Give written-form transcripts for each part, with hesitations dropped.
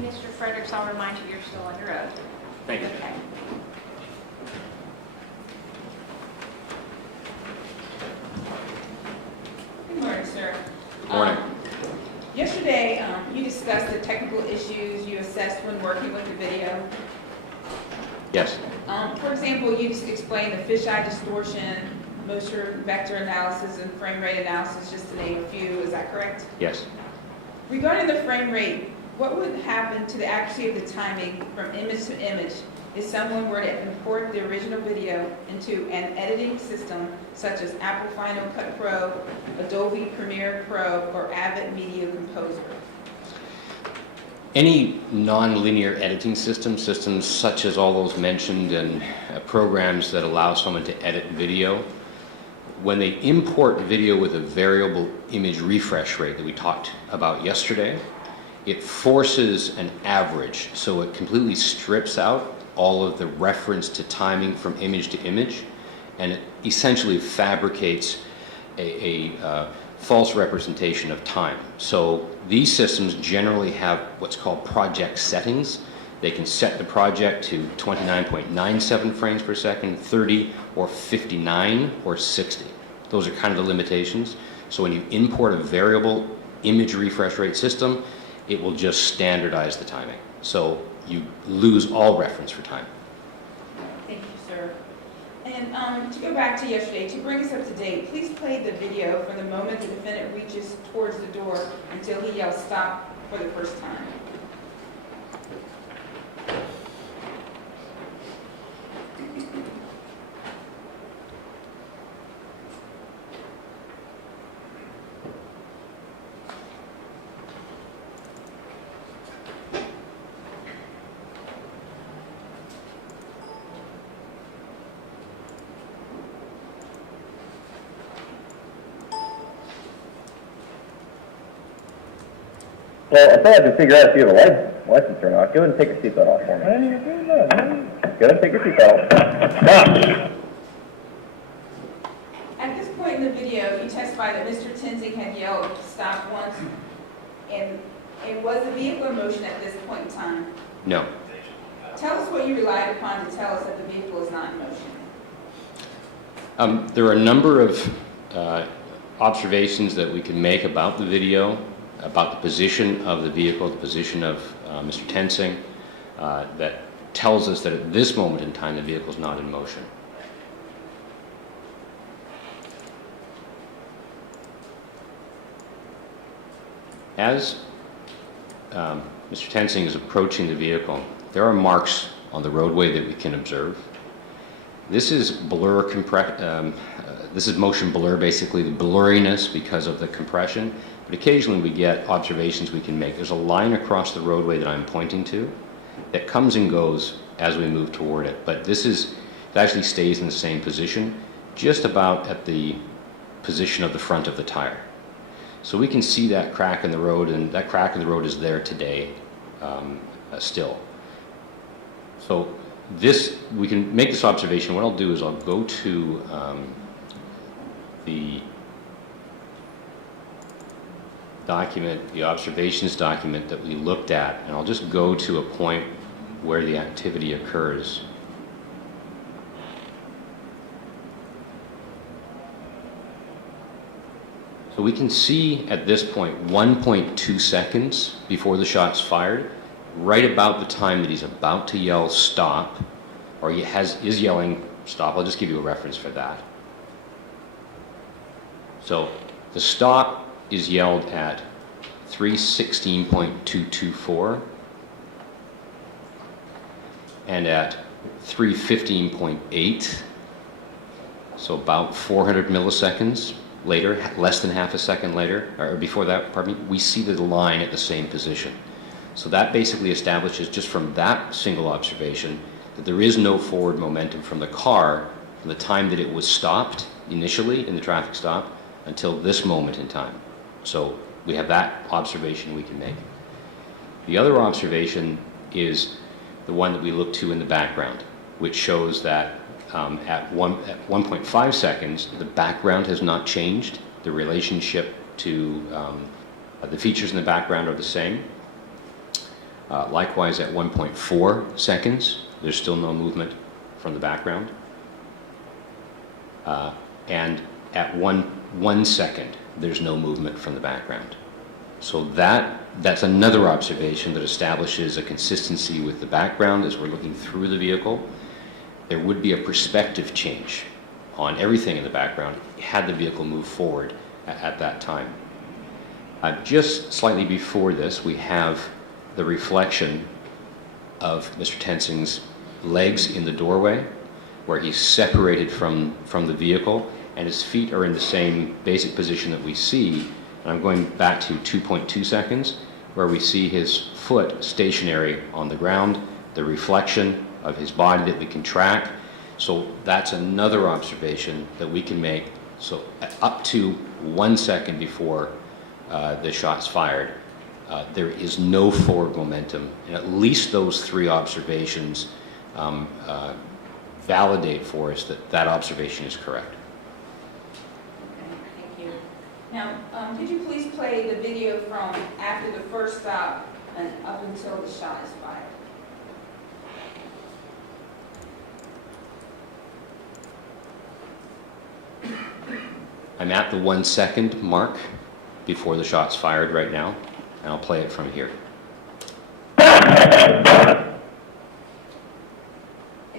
Mr. Fredericks, I'll remind you you're still under oath. Thank you. Okay. Good morning, sir. Good morning. Yesterday, you discussed the technical issues you assessed when working with the video. Yes. For example, you just explained the fisheye distortion, motion vector analysis, and frame rate analysis, just to name a few. Is that correct? Yes. Regarding the frame rate, what would happen to the accuracy of the timing from image to image if someone were to import the original video into an editing system such as Apple Final Cut Pro, Adobe Premiere Pro, or Avid Media Composer? Any non-linear editing systems such as all those mentioned and programs that allow someone to edit video, when they import video with a variable image refresh rate that we talked about yesterday, it forces an average, so it completely strips out all of the reference to timing from image to image, and it essentially fabricates a false representation of time. So these systems generally have what's called project settings. They can set the project to 29.97 frames per second, 30, or 59, or 60. Those are kind of the limitations. So when you import a variable image refresh rate system, it will just standardize the timing. So you lose all reference for time. Thank you, sir. And to go back to yesterday, to bring us up to date, please play the video from the moment the defendant reaches towards the door until he yells stop for the first time. Well, I thought I could figure out if you have a license or not. Go ahead and take your seatbelt off for me. I didn't even do that. Go ahead and take your seatbelt off. Stop! At this point in the video, you testified that Mr. Tenzing had yelled stop once, and was the vehicle in motion at this point in time? No. Tell us what you relied upon to tell us that the vehicle is not in motion. There are a number of observations that we can make about the video, about the position of the vehicle, the position of Mr. Tenzing, that tells us that at this moment in time the vehicle is not in motion. As Mr. Tenzing is approaching the vehicle, there are marks on the roadway that we can observe. This is this is motion blur, basically the blurriness because of the compression. But occasionally we get observations we can make. There's a line across the roadway that I'm pointing to that comes and goes as we move toward it. But it actually stays in the same position, just about at the position of the front of the tire. So we can see that crack in the road, and that crack in the road is there today still. So we can make this observation. What I'll do is I'll go to the document, the observations document that we looked at, and I'll just go to a point where the activity occurs. So we can see at this point 1.2 seconds before the shot's fired, right about the time that he's about to yell stop, or he is yelling stop. I'll just give you a reference for that. So the stop is yelled at 3:16.224 and at 3:15.8, so about 400 milliseconds later, less than half a second later, or before that, pardon me, we see the line at the same position. So that basically establishes, just from that single observation, that there is no forward momentum from the car from the time that it was stopped initially in the traffic stop until this moment in time. So we have that observation we can make. The other observation is the one that we look to in the background, which shows that at 1.5 seconds, the background has not changed. The relationship to the features in the background are the same. Likewise, at 1.4 seconds, there's still no movement from the background. And at 1 second, there's no movement from the background. So that's another observation that establishes a consistency with the background as we're looking through the vehicle. There would be a perspective change on everything in the background had the vehicle moved forward at that time. Just slightly before this, we have the reflection of Mr. Tensing's legs in the doorway, where he's separated from the vehicle, and his feet are in the same basic position that we see. And I'm going back to 2.2 seconds, where we see his foot stationary on the ground, the reflection of his body that we can track. So that's another observation that we can make. So up to 1 second before the shot's fired, there is no forward momentum. And at least those three observations validate for us that that observation is correct. Okay, thank you. Now, could you please play the video from after the first stop and up until the shot is fired? I'm at the 1 second mark before the shot's fired right now, and I'll play it from here. And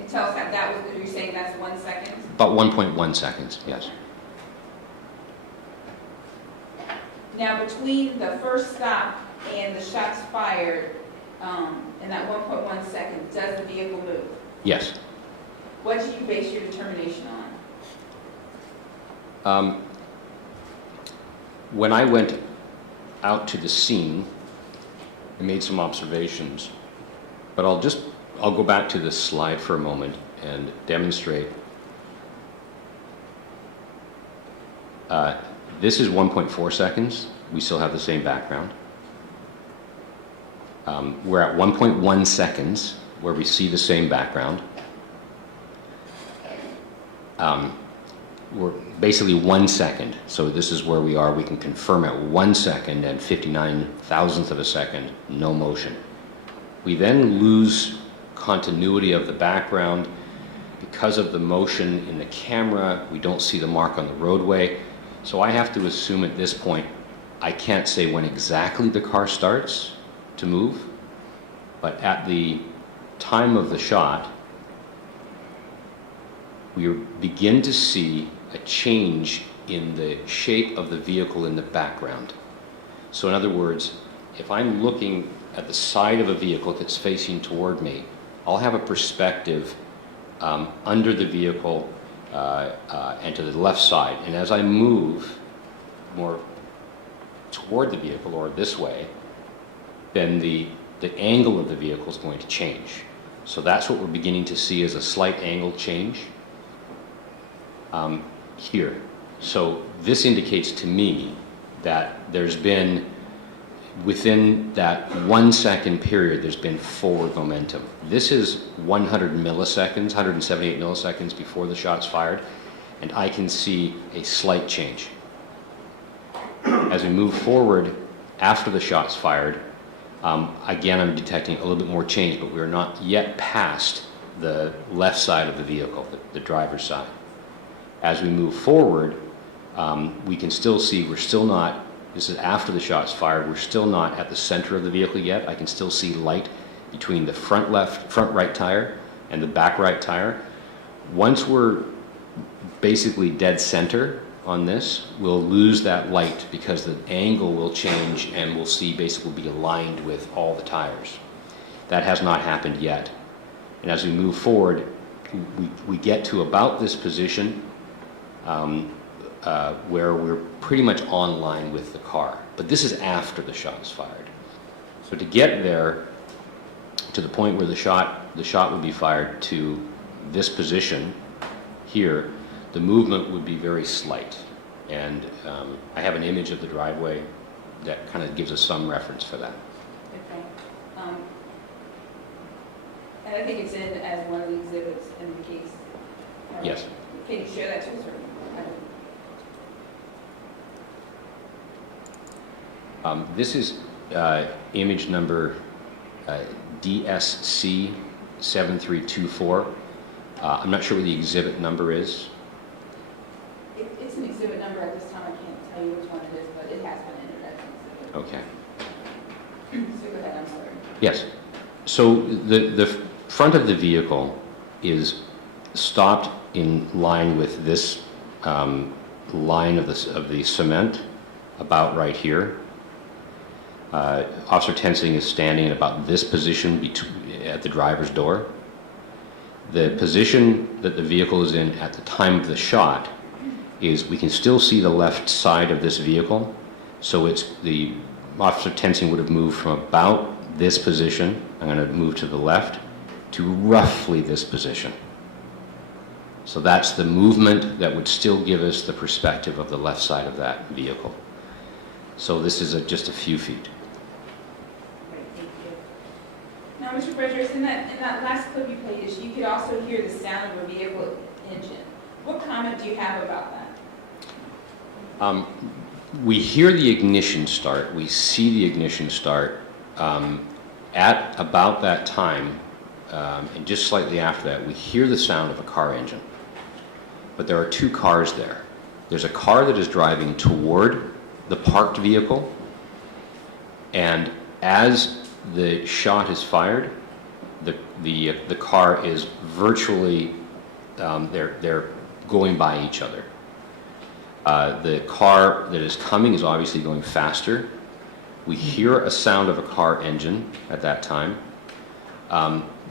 tell us how that was, you're saying that's 1 second? About 1.1 seconds, yes. Now, between the first stop and the shots fired, in that 1.1 seconds, does the vehicle move? Yes. What do you base your determination on? When I went out to the scene, I made some observations, but I'll go back to this slide for a moment and demonstrate. This is 1.4 seconds. We still have the same background. We're at 1.1 seconds where we see the same background. We're basically 1 second. So this is where we are. We can confirm at 1 second and 59 thousandth of a second, no motion. We then lose continuity of the background because of the motion in the camera. We don't see the mark on the roadway. So I have to assume at this point, I can't say when exactly the car starts to move, but at the time of the shot, we begin to see a change in the shape of the vehicle in the background. So in other words, if I'm looking at the side of a vehicle that's facing toward me, I'll have a perspective under the vehicle and to the left side. And as I move more toward the vehicle or this way, then the angle of the vehicle is going to change. So that's what we're beginning to see as a slight angle change here. So this indicates to me that there's been, within that 1 second period, there's been forward momentum. This is 100 milliseconds, 178 milliseconds before the shot's fired, and I can see a slight change. As we move forward after the shot's fired, again, I'm detecting a little bit more change, but we're not yet past the left side of the vehicle, the driver's side. As we move forward, we can still see we're still not, this is after the shot's fired, we're still not at the center of the vehicle yet. I can still see light between the front right tire and the back right tire. Once we're basically dead center on this, we'll lose that light because the angle will change and we'll see basically be aligned with all the tires. That has not happened yet. And as we move forward, we get to about this position where we're pretty much on line with the car. But this is after the shot is fired. So to get there, to the point where the shot would be fired to this position here, the movement would be very slight. And I have an image of the driveway that kind of gives us some reference for that. Okay. And I think it's in as one of the exhibits in the case. Yes. Can you share that to us? This is image number DSC 7324. I'm not sure what the exhibit number is. It's an exhibit number at this time. I can't tell you which one it is, but it has been entered as an exhibit. Okay. So go ahead, I'm sorry. Yes. So the front of the vehicle is stopped in line with this line of the cement, about right here. Officer Tensing is standing in about this position at the driver's door. The position that the vehicle is in at the time of the shot is we can still see the left side of this vehicle. So it's the Officer Tensing would have moved from about this position, I'm going to move to the left, to roughly this position. So that's the movement that would still give us the perspective of the left side of that vehicle. So this is just a few feet. Great, thank you. Now, Mr. Bridgers, in that last clip you played, you could also hear the sound of a vehicle engine. What comment do you have about that? We hear the ignition start, we see the ignition start at about that time, and just slightly after that, we hear the sound of a car engine. But there are two cars there. There's a car that is driving toward the parked vehicle, and as the shot is fired, the car is virtually, they're going by each other. The car that is coming is obviously going faster. We hear a sound of a car engine at that time.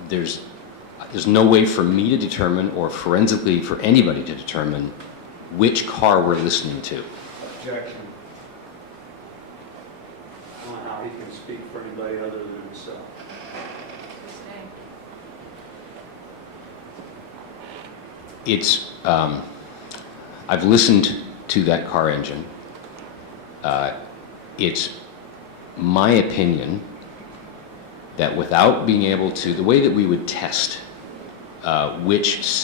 There's no way for me to determine, or forensically for anybody to determine, which car we're listening to. Objection. I don't know how he can speak for anybody other than himself. It's, I've listened to that car engine. It's my opinion that without being able to, the way that we would test which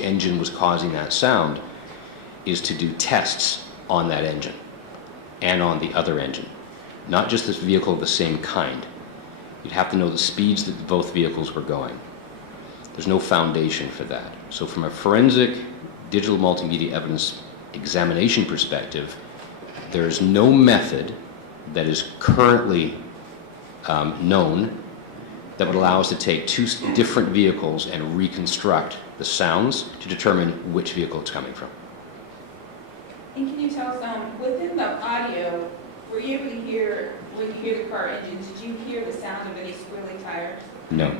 engine was causing that sound, is to do tests on that engine and on the other engine. Not just this vehicle of the same kind. You'd have to know the speeds that both vehicles were going. There's no foundation for that. So from a forensic digital multimedia evidence examination perspective, there's no method that is currently known that would allow us to take two different vehicles and reconstruct the sounds to determine which vehicle it's coming from. And can you tell us, within the audio, were you able to hear, when you hear the car engine, did you hear the sound of any squealing tires? No.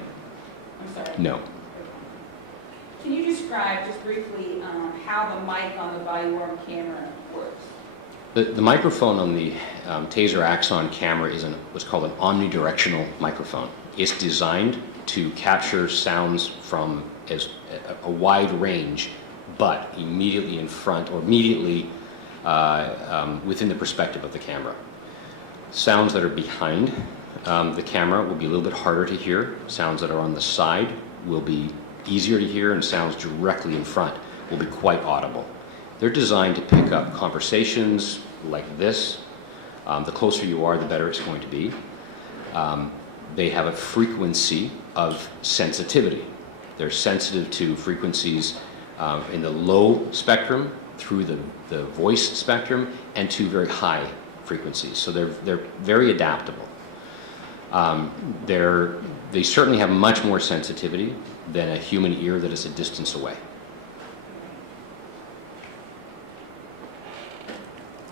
I'm sorry. No. Can you describe just briefly how the mic on the body-worn camera works? The microphone on the Taser Axon camera is what's called an omnidirectional microphone. It's designed to capture sounds from a wide range, but immediately in front or immediately within the perspective of the camera. Sounds that are behind the camera will be a little bit harder to hear. Sounds that are on the side will be easier to hear, and sounds directly in front will be quite audible. They're designed to pick up conversations like this. The closer you are, the better it's going to be. They have a frequency of sensitivity. They're sensitive to frequencies in the low spectrum, through the voice spectrum, and to very high frequencies. So they're very adaptable. They certainly have much more sensitivity than a human ear that is a distance away.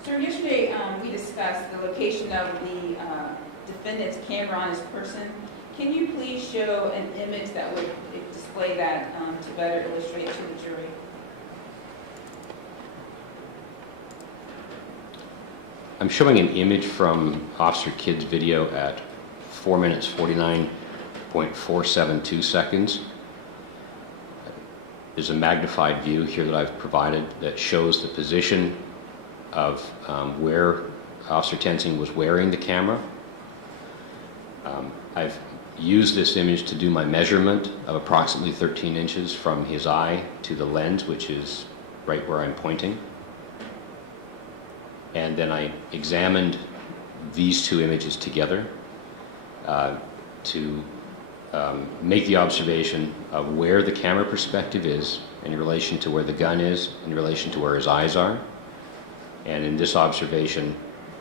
Sir, yesterday we discussed the location of the defendant's camera on his person. Can you please show an image that would display that to better illustrate to the jury? I'm showing an image from Officer Kidd's video at 4 minutes 49.472 seconds. There's a magnified view here that I've provided that shows the position of where Officer Tensing was wearing the camera. I've used this image to do my measurement of approximately 13 inches from his eye to the lens, which is right where I'm pointing. And then I examined these two images together to make the observation of where the camera perspective is in relation to where the gun is, in relation to where his eyes are. And in this observation,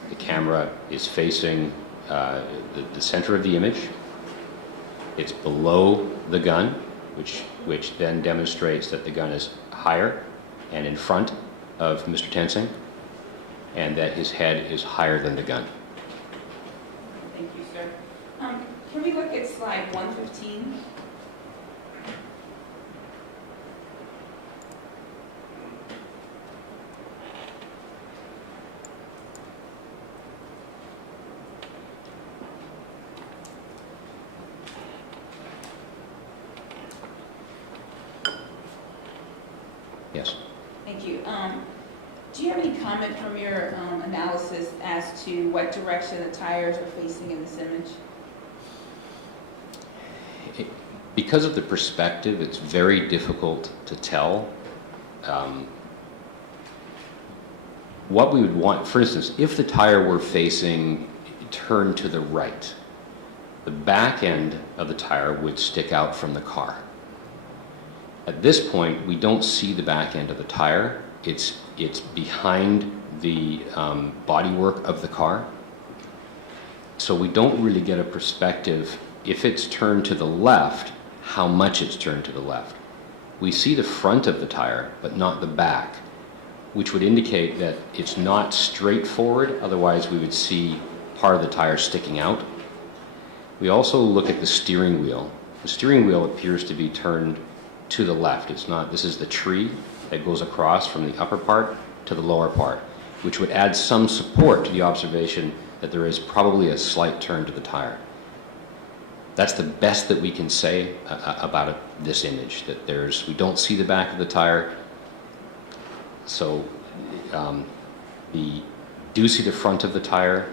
the camera is facing the center of the image. It's below the gun, which then demonstrates that the gun is higher and in front of Mr. Tensing, and that his head is higher than the gun. Thank you, sir. Can we look at slide 115? Yes. Thank you. Do you have any comment from your analysis as to what direction the tires are facing in this image? Because of the perspective, it's very difficult to tell. What we would want, for instance, if the tire were facing turned to the right, the back end of the tire would stick out from the car. At this point, we don't see the back end of the tire. It's behind the bodywork of the car. So we don't really get a perspective, if it's turned to the left, how much it's turned to the left. We see the front of the tire, but not the back, which would indicate that it's not straight forward, otherwise we would see part of the tire sticking out. We also look at the steering wheel. The steering wheel appears to be turned to the left. It's not, this is the tree that goes across from the upper part to the lower part, which would add some support to the observation that there is probably a slight turn to the tire. That's the best that we can say about this image, that we don't see the back of the tire, so we do see the front of the tire.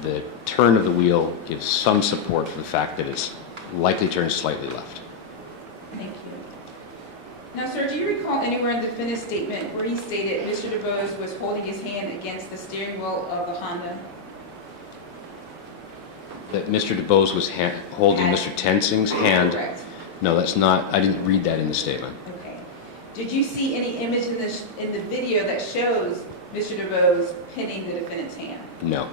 The turn of the wheel gives some support for the fact that it's likely turned slightly left. Thank you. Now, sir, do you recall anywhere in the defendant's statement where he stated Mr. DuBose was holding his hand against the steering wheel of the Honda? That Mr. DuBose was holding Mr. Tensing's hand? Correct. No, that's not, I didn't read that in the statement. Okay. Did you see any image in the video that shows Mr. DuBose pinning the defendant's hand? No.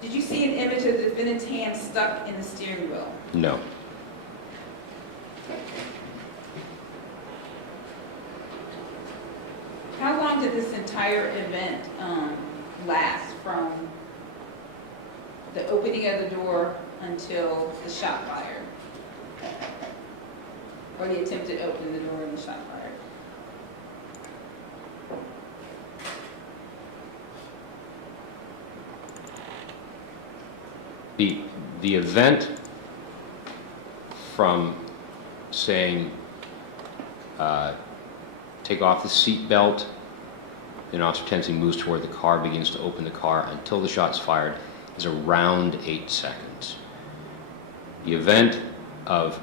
Did you see an image of the defendant's hand stuck in the steering wheel? No. How long did this entire event last, from the opening of the door until the shot fired? Or the attempt to open the door and the shot fired? The event from saying take off the seat belt, then Officer Tensing moves toward the car, begins to open the car until the shot's fired is around 8 seconds. The event of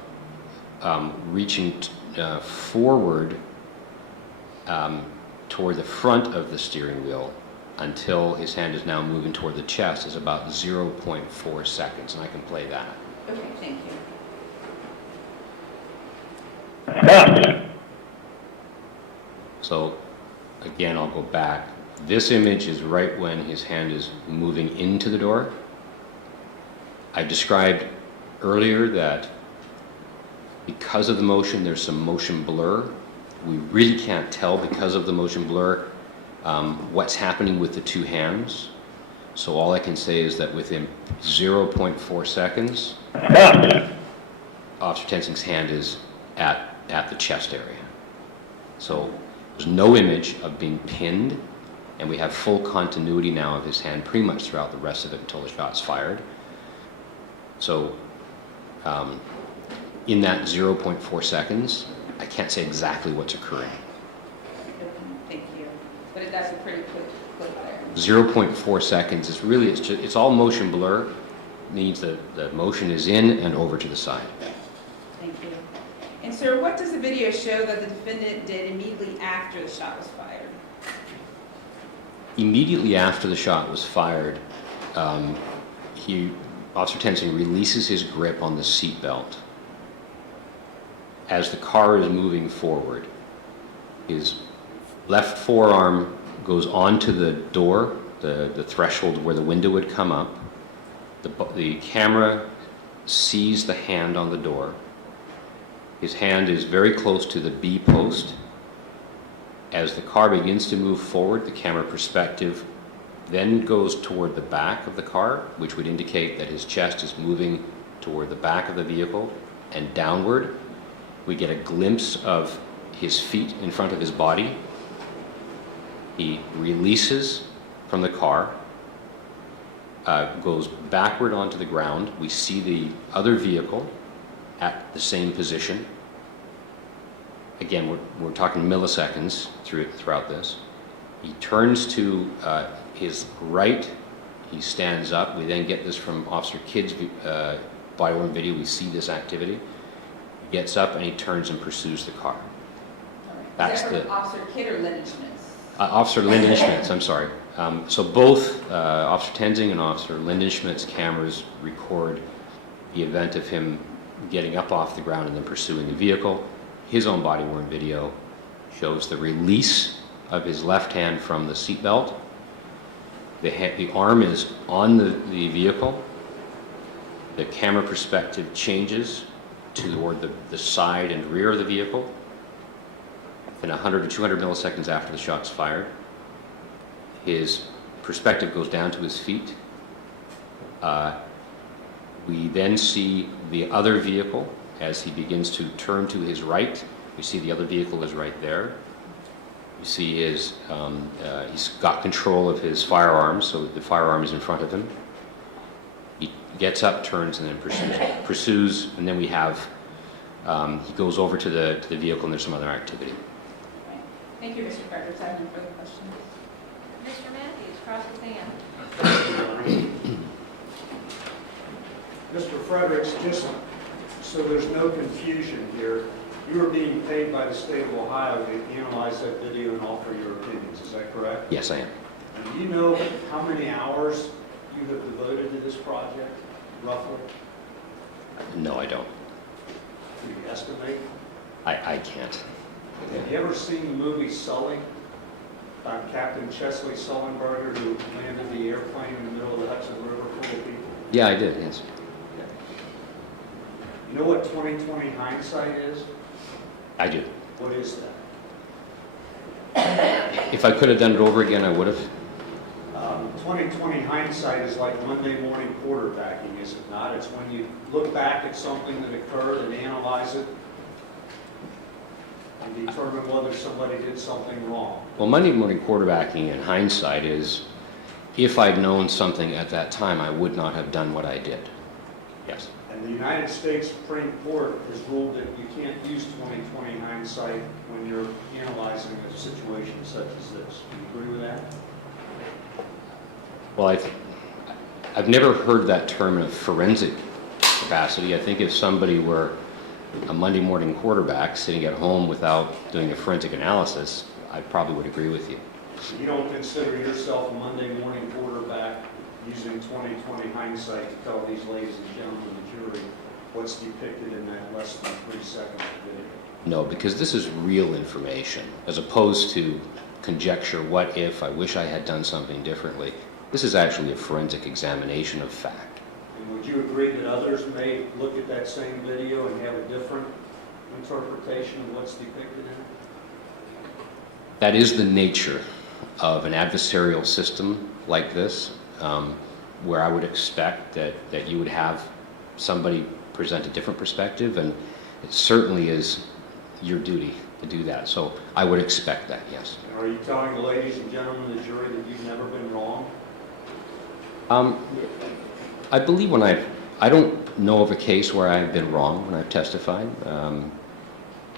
reaching forward toward the front of the steering wheel until his hand is now moving toward the chest is about 0.4 seconds, and I can play that. Okay, thank you. So again, I'll go back. This image is right when his hand is moving into the door. I described earlier that because of the motion, there's some motion blur. We really can't tell, because of the motion blur, what's happening with the two hands. So all I can say is that within 0.4 seconds, Officer Tensing's hand is at the chest area. So there's no image of being pinned, and we have full continuity now of his hand pretty much throughout the rest of it until the shot's fired. So in that 0.4 seconds, I can't say exactly what's occurring. Thank you. But that's a pretty quick there. 0.4 seconds is really, it's all motion blur. It means that the motion is in and over to the side. Thank you. And sir, what does the video show that the defendant did immediately after the shot was fired? Immediately after the shot was fired, he Officer Tenzing releases his grip on the seat belt. As the car is moving forward, his left forearm goes onto the door, the threshold where the window would come up. The camera sees the hand on the door. His hand is very close to the B post. As the car begins to move forward, the camera perspective then goes toward the back of the car, which would indicate that his chest is moving toward the back of the vehicle and downward. We get a glimpse of his feet in front of his body. He releases from the car, goes backward onto the ground. We see the other vehicle at the same position. Again, we're talking milliseconds throughout this. He turns to his right. He stands up. We then get this from Officer Kidd's body-worn video. We see this activity. He gets up and he turns and pursues the car. That's Is that the Officer Kidd or Lyndon Schmitz? Officer Lyndon Schmitz, I'm sorry. So both Officer Tenzing and Officer Lyndon Schmitz's cameras record the event of him getting up off the ground and then pursuing the vehicle. His own body-worn video shows the release of his left hand from the seatbelt. The arm is on the vehicle. The camera perspective changes toward the side and rear of the vehicle. Within 100 to 200 milliseconds after the shot's fired, his perspective goes down to his feet. We then see the other vehicle as he begins to turn to his right. We see the other vehicle is right there. You see he's got control of his firearm, so the firearm is in front of him. He gets up, turns, and then pursues, and then we have, he goes over to the vehicle and there's some other activity. Thank you, Mr. Fredericks. I have no further questions. Mr. Matthews, cross-examined. Mr. Fredericks, just so there's no confusion here, you are being paid by the state of Ohio to analyze that video and offer your opinions, is that correct? Yes, I am. And do you know how many hours you have devoted to this project, roughly? No, I don't. Can you estimate? I can't. Have you ever seen the movie Sully? By Captain Chesley Sullenberger, who landed the airplane in the middle of the Hudson River full of people? Yeah, I did, yes. You know what 20/20 hindsight is? I do. What is that? If I could have done it over again, I would have. 20/20 hindsight is like Monday morning quarterbacking, is it not? It's when you look back at something that occurred and analyze it and determine whether somebody did something wrong. Well, Monday morning quarterbacking in hindsight is, if I'd known something at that time, I would not have done what I did. Yes. And the United States Supreme Court has ruled that you can't use 20/20 hindsight when you're analyzing a situation such as this. Do you agree with that? Well, I've never heard that term in a forensic capacity. I think if somebody were a Monday morning quarterback sitting at home without doing a forensic analysis, I probably would agree with you. You don't consider yourself a Monday morning quarterback using 20/20 hindsight to tell these ladies and gentlemen of the jury what's depicted in that less than 3-second video? No, because this is real information, as opposed to conjecture, what if, I wish I had done something differently. This is actually a forensic examination of fact. And would you agree that others may look at that same video and have a different interpretation of what's depicted in it? That is the nature of an adversarial system like this, where I would expect that you would have somebody present a different perspective, and it certainly is your duty to do that. So I would expect that, yes. And are you telling the ladies and gentlemen of the jury that you've never been wrong? I believe I don't know of a case where I've been wrong when I've testified.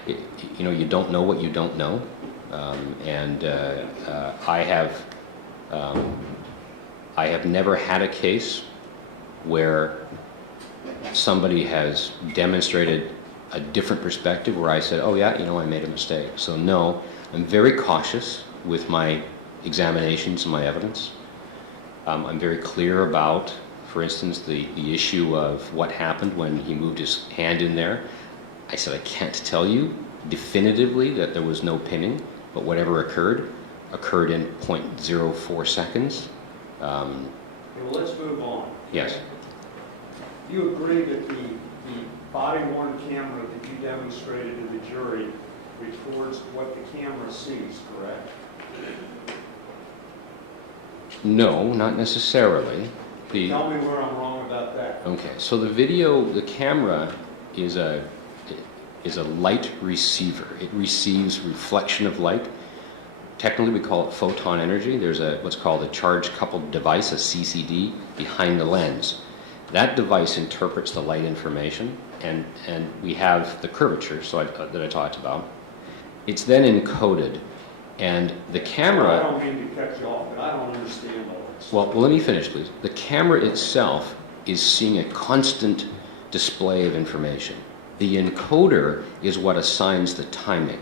You don't know what you don't know. I have never had a case where somebody has demonstrated a different perspective where I said, oh yeah, I made a mistake. So no, I'm very cautious with my examinations and my evidence. I'm very clear about, For instance, the issue of what happened when he moved his hand in there. I said, I can't tell you definitively that there was no pinning, but whatever occurred in 0.04 seconds. Okay, well, let's move on. Yes. You agree that the body-worn camera that you demonstrated to the jury records what the camera sees, correct? No, not necessarily. Tell me where I'm wrong about that. Okay, so the camera is a light receiver. It receives reflection of light. Technically, we call it photon energy. There's what's called a charge-coupled device, a CCD, behind the lens. That device interprets the light information, and we have the curvature that I talked about. It's then encoded, and the camera... I don't mean to cut you off, but I don't understand all this. Well, let me finish, please. The camera itself is seeing a constant display of information. The encoder is what assigns the timing.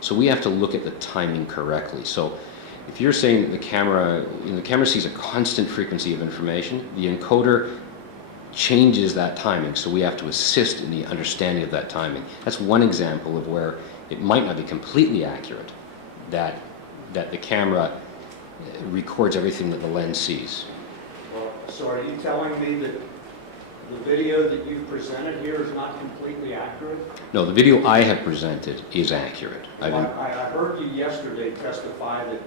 So we have to look at the timing correctly. So if you're saying that the camera sees a constant frequency of information, the encoder changes that timing. So we have to assist in the understanding of that timing. That's one example of where it might not be completely accurate, that the camera records everything that the lens sees. Well, so are you telling me that the video that you've presented here is not completely accurate? No, the video I have presented is accurate. I heard you yesterday testify that,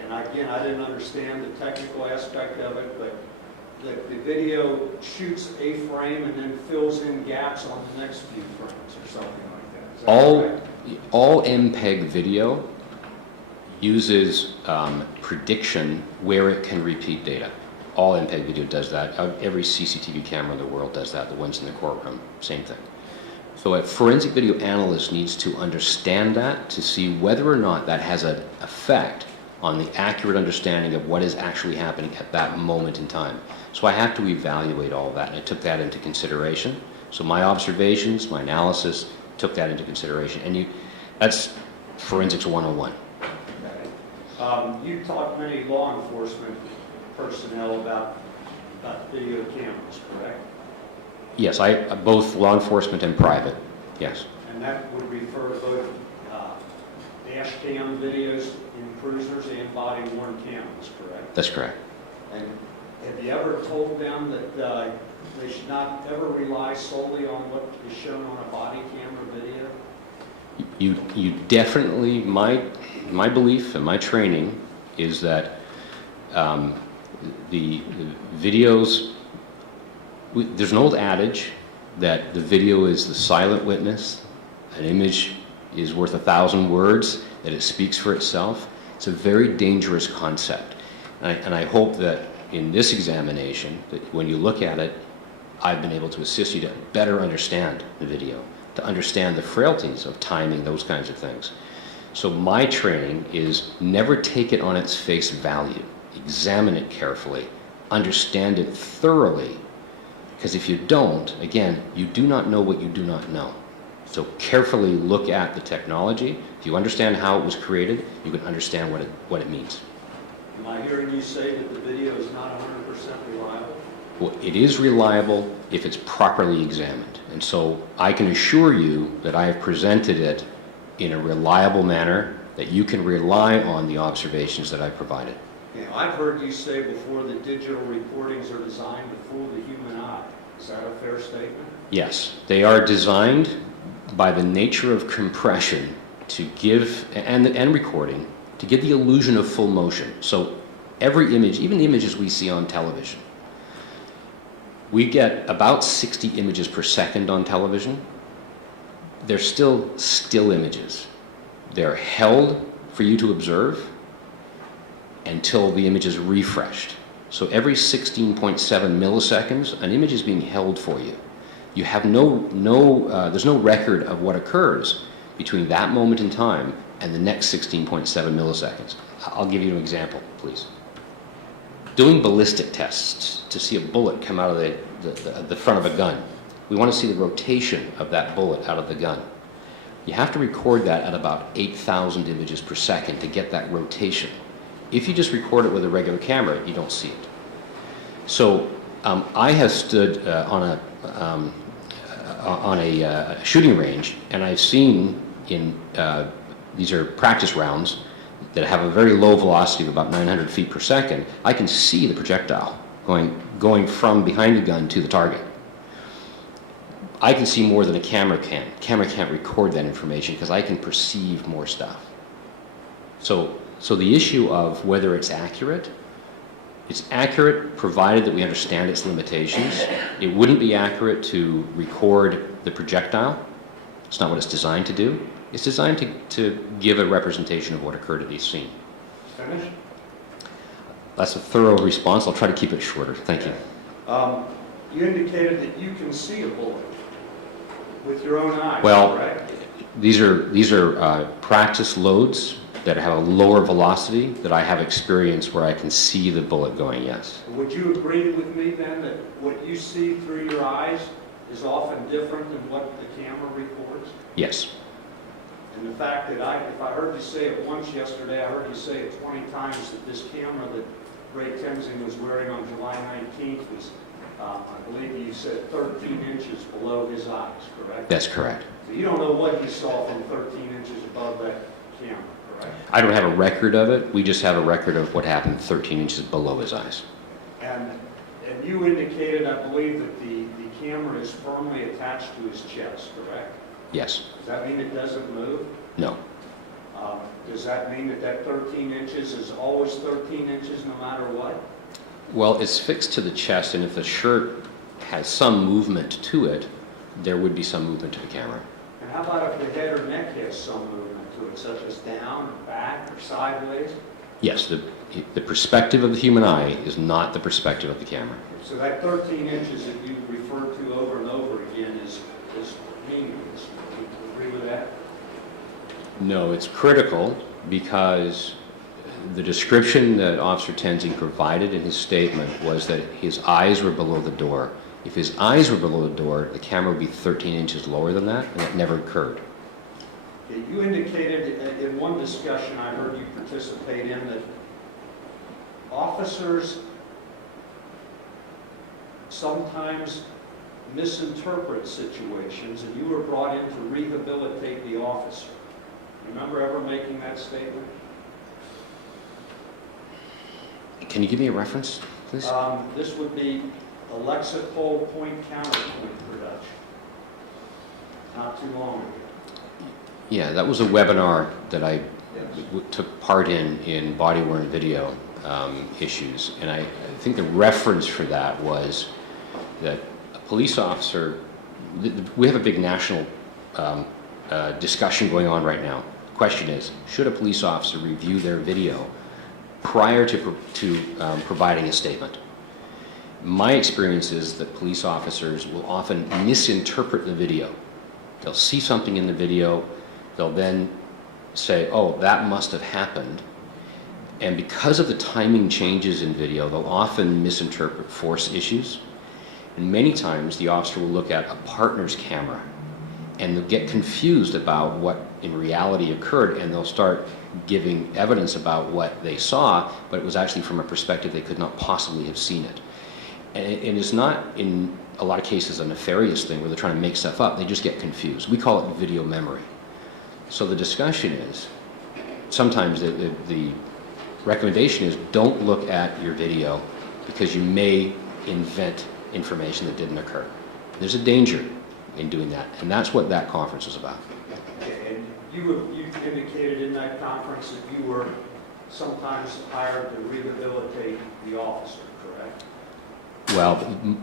and again, I didn't understand the technical aspect of it, but that the video shoots a frame and then fills in gaps on the next few frames or something like that. Is that correct? All MPEG video uses prediction where it can repeat data. All MPEG video does that. Every CCTV camera in the world does that. The ones in the courtroom, same thing. So a forensic video analyst needs to understand that to see whether or not that has an effect on the accurate understanding of what is actually happening at that moment in time. So I have to evaluate all that, and I took that into consideration. So my observations, my analysis, took that into consideration. And that's Forensics 101. Okay. You taught many law enforcement personnel about video cameras, correct? Yes, both law enforcement and private, yes. And that would refer to both dash cam videos in cruisers and body-worn cameras, correct? That's correct. And have you ever told them that they should not ever rely solely on what is shown on a body camera video? You definitely, my belief and my training is that the videos, there's an old adage that the video is the silent witness, an image is worth 1,000 words, that it speaks for itself. It's a very dangerous concept. And I hope that in this examination, that when you look at it, I've been able to assist you to better understand the video, to understand the frailties of timing, those kinds of things. So my training is never take it on its face value. Examine it carefully, understand it thoroughly, because if you don't, again, you do not know what you do not know. So carefully look at the technology. If you understand how it was created, you can understand what it means. Am I hearing you say that the video is not 100% reliable? Well, it is reliable if it's properly examined. And so I can assure you that I have presented it in a reliable manner, that you can rely on the observations that I provided. I've heard you say before that digital recordings are designed to fool the human eye. Is that a fair statement? Yes, they are designed by the nature of compression to give, and recording, to give the illusion of full motion. So every image, even the images we see on television, we get about 60 images per second on television. They're still still images. They're held for you to observe until the image is refreshed. So every 16.7 milliseconds, an image is being held for you. You have there's no record of what occurs between that moment in time and the next 16.7 milliseconds. I'll give you an example, please. Doing ballistic tests to see a bullet come out of the front of a gun. We want to see the rotation of that bullet out of the gun. You have to record that at about 8,000 images per second to get that rotation. If you just record it with a regular camera, you don't see it. So I have stood on a shooting range, and I've seen these are practice rounds that have a very low velocity of about 900 feet per second. I can see the projectile going from behind the gun to the target. I can see more than a camera can. Camera can't record that information because I can perceive more stuff. So the issue of whether it's accurate provided that we understand its limitations. It wouldn't be accurate to record the projectile. It's not what it's designed to do. It's designed to give a representation of what occurred at the scene. Finished? That's a thorough response. I'll try to keep it shorter. Thank you. You indicated that you can see a bullet with your own eyes, Well, correct? these are practice loads that have a lower velocity that I have experience where I can see the bullet going, yes. Would you agree with me then that what you see through your eyes is often different than what the camera records? Yes. And the fact that if I heard you say it once yesterday, I heard you say it 20 times that this camera that Ray Tenzing was wearing on July 19th was, I believe you said 13 inches below his eyes, correct? That's correct. So you don't know what you saw from 13 inches above that camera, correct? I don't have a record of it. We just have a record of what happened 13 inches below his eyes. And you indicated, I believe, that the camera is firmly attached to his chest, correct? Yes. Does that mean it doesn't move? No. Does that mean that 13 inches is always 13 inches no matter what? Well, it's fixed to the chest, and if the shirt has some movement to it, there would be some movement to the camera. And how about if the head or neck has some movement to it, such as down or back or sideways? Yes, the perspective of the human eye is not the perspective of the camera. So that 13 inches that you referred to over and over again is meaningless. Do you agree with that? No, it's critical because the description that Officer Tenzing provided in his statement was that his eyes were below the door. If his eyes were below the door, the camera would be 13 inches lower than that, and that never occurred. You indicated in one discussion I heard you participate in that officers sometimes misinterpret situations, and you were brought in to rehabilitate the officer. Remember ever making that statement? Can you give me a reference, please? This would be a lexical point counterpoint production. Not too long ago. Yeah, that was a webinar that I Yes. took part in body-worn video issues, and I think the reference for that was that a police officer, we have a big national discussion going on right now. The question is, should a police officer review their video prior to providing a statement? My experience is that police officers will often misinterpret the video. They'll see something in the video, they'll then say, oh, that must have happened. And because of the timing changes in video, they'll often misinterpret force issues. And many times the officer will look at a partner's camera and they'll get confused about what in reality occurred, and they'll start giving evidence about what they saw, but it was actually from a perspective they could not possibly have seen it. And it's not, in a lot of cases, a nefarious thing where they're trying to make stuff up. They just get confused. We call it video memory. So the discussion is, sometimes the recommendation is don't look at your video because you may invent information that didn't occur. There's a danger in doing that, and that's what that conference was about. And you indicated in that conference that you were sometimes hired to rehabilitate the officer, correct? Well,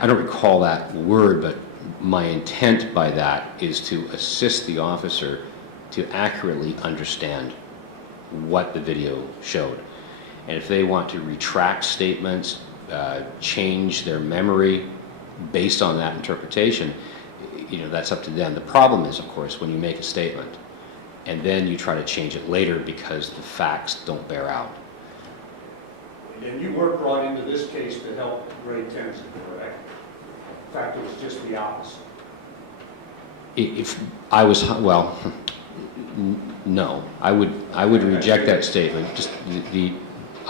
I don't recall that word, but my intent by that is to assist the officer to accurately understand what the video showed. And if they want to retract statements, change their memory based on that interpretation, that's up to them. The problem is, of course, when you make a statement and then you try to change it later because the facts don't bear out. And you were brought into this case to help Ray Tenzing, correct? In fact, it was just the opposite. If I was, well, no, I would reject that statement. Just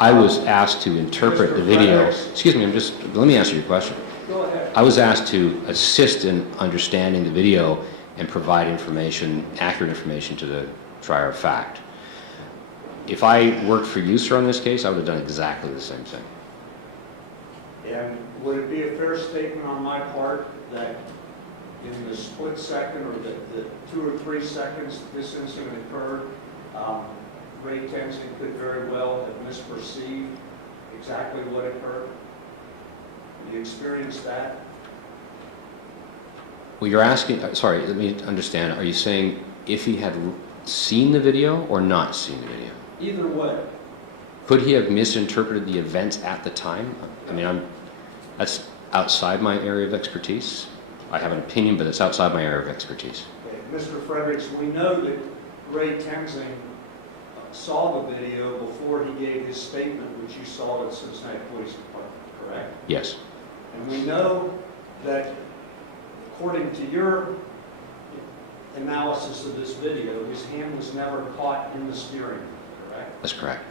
I was asked to interpret Mr. the video. Fredericks. Excuse me, let me answer your question. Go ahead. I was asked to assist in understanding the video and provide information, accurate information to the trier of fact. If I worked for you, sir, on this case, I would have done exactly the same thing. And would it be a fair statement on my part that in the split second or the 2 or 3 seconds this incident occurred, Ray Tenzing could very well have misperceived exactly what occurred? Have you experienced that? Well, you're asking, sorry, let me understand. Are you saying if he had seen the video or not seen the video? Either way. Could he have misinterpreted the events at the time? I mean, that's outside my area of expertise. I have an opinion, but it's outside my area of expertise. Okay. Mr. Fredericks, we know that Ray Tenzing saw the video before he gave his statement, which you saw at the Cincinnati Police Department, correct? Yes. And we know that, according to your analysis of this video, his hand was never caught in the steering wheel, correct? That's correct.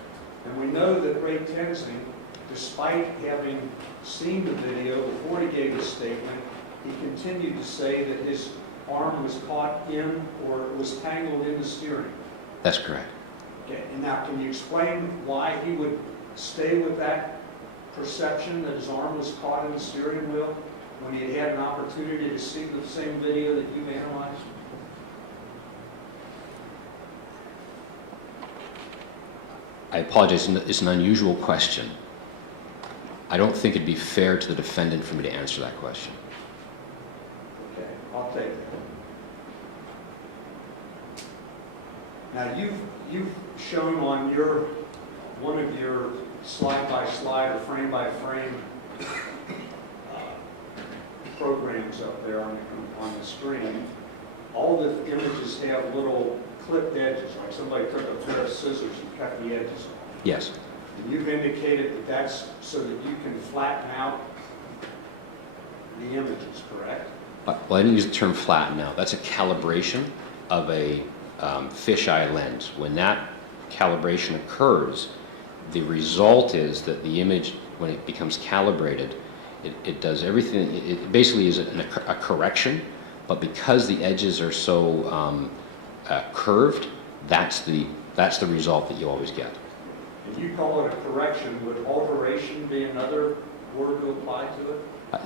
And we know that Ray Tenzing, despite having seen the video before he gave his statement, he continued to say that his arm was caught in or was tangled in the steering wheel. That's correct. Okay, and now can you explain why he would stay with that perception that his arm was caught in the steering wheel when he had an opportunity to see the same video that you've analyzed? I apologize, it's an unusual question. I don't think it'd be fair to the defendant for me to answer that question. Okay, I'll take that. Now you've shown on one of your slide by slide or frame by frame programs up there on the screen. All the images have little clipped edges, like somebody took a pair of scissors and cut the edges off. Yes. And you've indicated that that's so that you can flatten out the images, correct? Well, I didn't use the term flatten out. That's a calibration of a fisheye lens. When that calibration occurs, the result is that the image, when it becomes calibrated, it does everything. It basically is a correction, but because the edges are so curved, that's the result that you always get. And you call it a correction. Would alteration be another word to apply to it?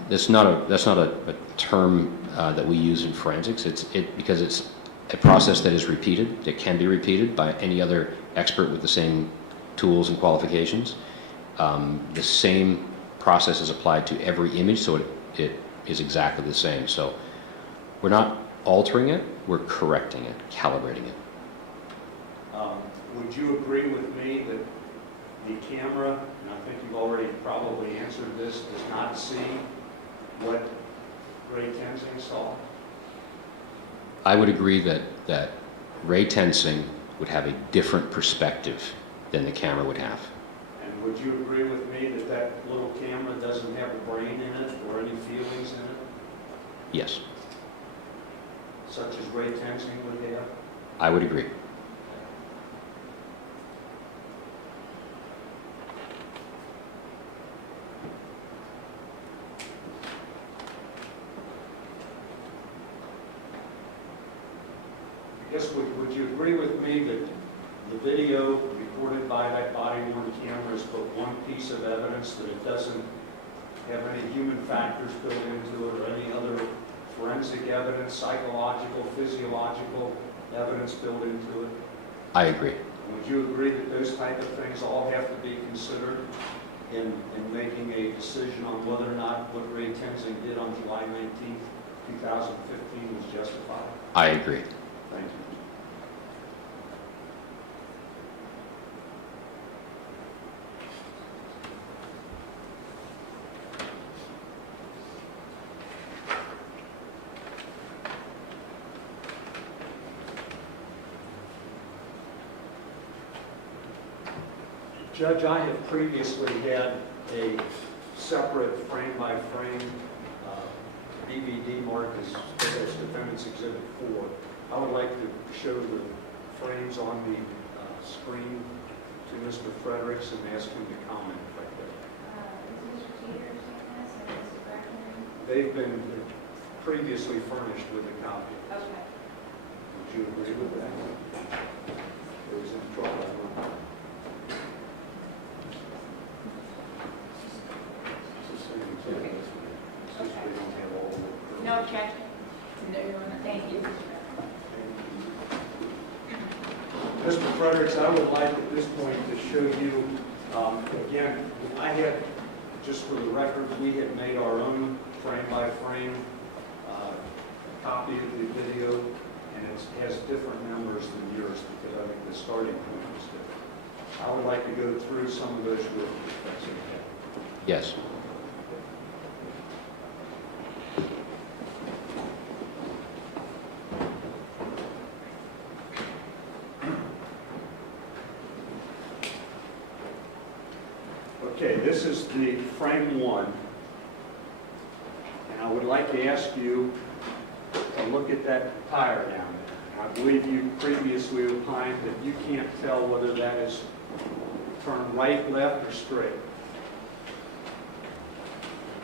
That's not a term that we use in forensics. Because it's a process that is repeated. It can be repeated by any other expert with the same tools and qualifications. The same process is applied to every image, so it is exactly the same. So we're not altering it, we're correcting it, calibrating it. Would you agree with me that the camera, and I think you've already probably answered this, does not see what Ray Tenzing saw? I would agree that Ray Tenzing would have a different perspective than the camera would have. And would you agree with me that that little camera doesn't have a brain in it or any feelings in it, Yes, such as Ray Tenzing would have? I would agree. I guess, would you agree with me that the video recorded by that body-worn camera is but one piece of evidence, that it doesn't have any human factors built into it or any other forensic evidence, psychological, physiological evidence built into it? I agree. And would you agree that those type of things all have to be considered in making a decision on whether or not what Ray Tenzing did on July 19th, 2015 was justified? I agree. Thank you. Judge, I have previously had a separate frame-by-frame DVD marked as Defendant's Exhibit 4. I would like to show the frames on the screen to Mr. Fredericks and ask him to comment if I could. Is Mr. Teeter saying this and Mr. Bracken? They've been previously furnished with a copy. Okay. Would you agree with that? It was in trouble. It's the same example. It's just we don't have all the... No objection? No, Your Honor. Thank you. Mr. Fredericks, I would like at this point to show you, again, I had, just for the record, we had made our own frame-by-frame copy of the video, and it has different numbers than yours because I think the starting point is different. I would like to go through some of those with you, if that's okay. Yes. Okay, this is the frame one, and I would like to ask you to look at that tire down there. I believe you previously opined that you can't tell whether that is turned right, left, or straight.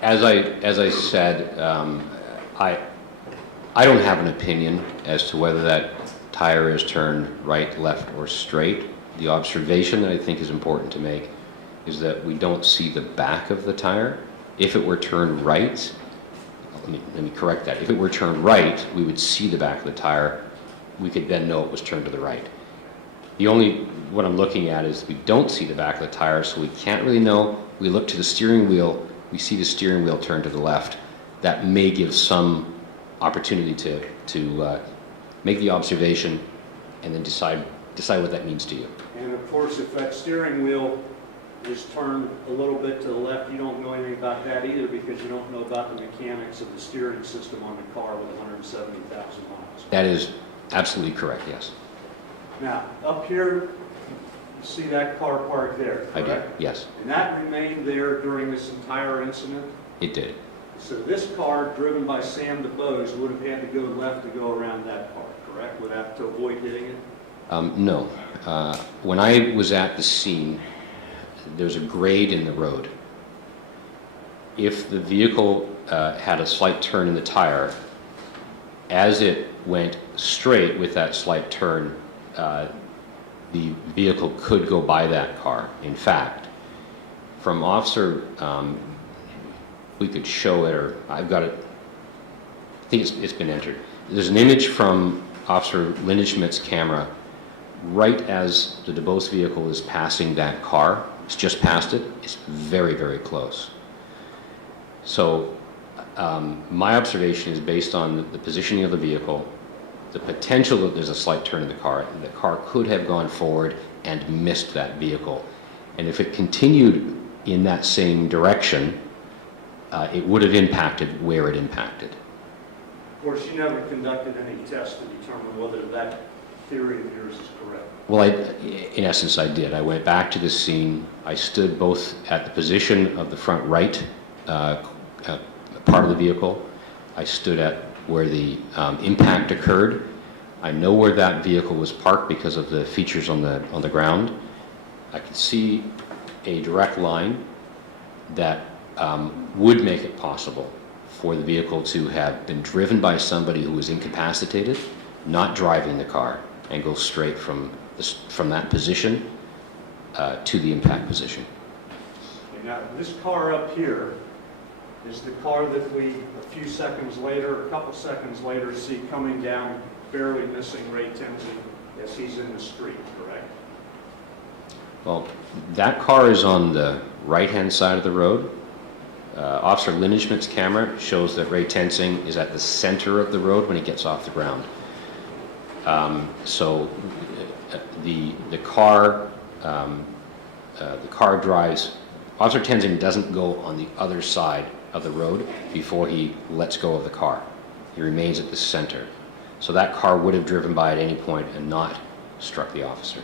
As I said, I don't have an opinion as to whether that tire is turned right, left, or straight. The observation that I think is important to make is that we don't see the back of the tire. If it were turned right, let me correct that. If it were turned right, we would see the back of the tire. We could then know it was turned to the right. What I'm looking at is we don't see the back of the tire, so we can't really know. We look to the steering wheel, we see the steering wheel turn to the left. That may give some opportunity to make the observation and then decide what that means to you. And of course, if that steering wheel is turned a little bit to the left, you don't know anything about that either because you don't know about the mechanics of the steering system on the car with 170,000 miles. That is absolutely correct, yes. Now, up here, you see that car parked there, I do, correct? yes. And that remained there during this entire incident? It did. So this car, driven by Sam DuBose, would have had to go left to go around that car, correct? Would have to avoid hitting it? No. When I was at the scene, there's a grade in the road. If the vehicle had a slight turn in the tire, as it went straight with that slight turn, the vehicle could go by that car. In fact, from Officer, we could show it, or I've got it, I think it's been entered. There's an image from Officer Lindenschmidt's camera right as the DuBose vehicle is passing that car. It's just past it. It's very, very close. So my observation is based on the positioning of the vehicle, the potential that there's a slight turn in the car. The car could have gone forward and missed that vehicle. And if it continued in that same direction, it would have impacted where it impacted. Of course, you never conducted any tests to determine whether that theory of yours is correct. Well, in essence, I did. I went back to the scene. I stood both at the position of the front right part of the vehicle. I stood at where the impact occurred. I know where that vehicle was parked because of the features on the ground. I could see a direct line that would make it possible for the vehicle to have been driven by somebody who was incapacitated, not driving the car, and go straight from that position to the impact position. Okay, now, this car up here is the car that we, a few seconds later, a couple seconds later, see coming down, barely missing Ray Tenzing as he's in the street, correct? Well, that car is on the right-hand side of the road. Officer Lindenschmidt's camera shows that Ray Tenzing is at the center of the road when he gets off the ground. So the car drives. Officer Tenzing doesn't go on the other side of the road before he lets go of the car. He remains at the center. So that car would have driven by at any point and not struck the officer.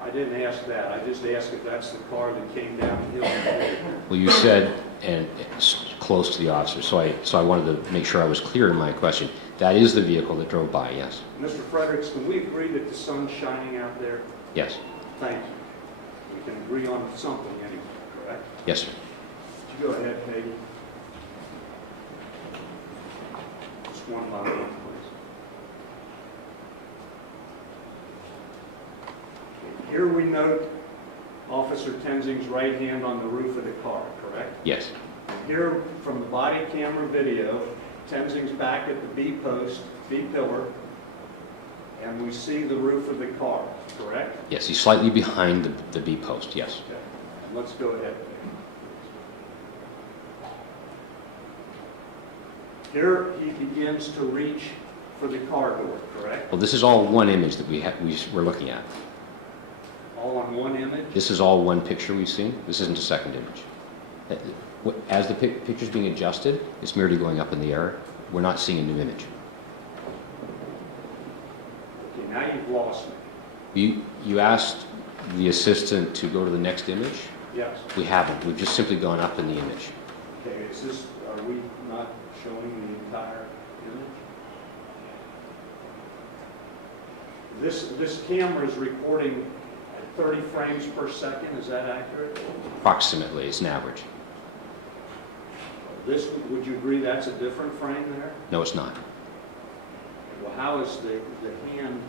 I didn't ask that. I just asked if that's the car that came down the hill. Well, you said and it's close to the officer, so I wanted to make sure I was clear in my question. That is the vehicle that drove by, yes. Mr. Fredericks, can we agree that the sun's shining out there? Yes. Thank you. can agree on something anyway, correct? Yes, sir. Would you go ahead, Peggy? Just one by one, please. Okay, here we note Officer Tenzing's right hand on the roof of the car, correct? Yes, And here, from the body camera video, Tenzing's back at the B post, B pillar, and we see the roof of the car, correct? yes, he's slightly behind the B post, yes. Okay, and let's go ahead. Here he begins to reach for the car door, correct? Well, this is all one image that we're looking at. All on one image? This is all one picture we've seen. This isn't a second image. As the picture's being adjusted, it's merely going up in the air. We're not seeing a new image. Okay, now you've lost me. You asked the assistant to go to the next image. Yes. We haven't. We've just simply gone up in the image. Okay, are we not showing the entire image? This camera is recording at 30 frames per second, is that accurate? Approximately, it's an average. Would you agree that's a different frame there? No, it's not. Well, how is the hand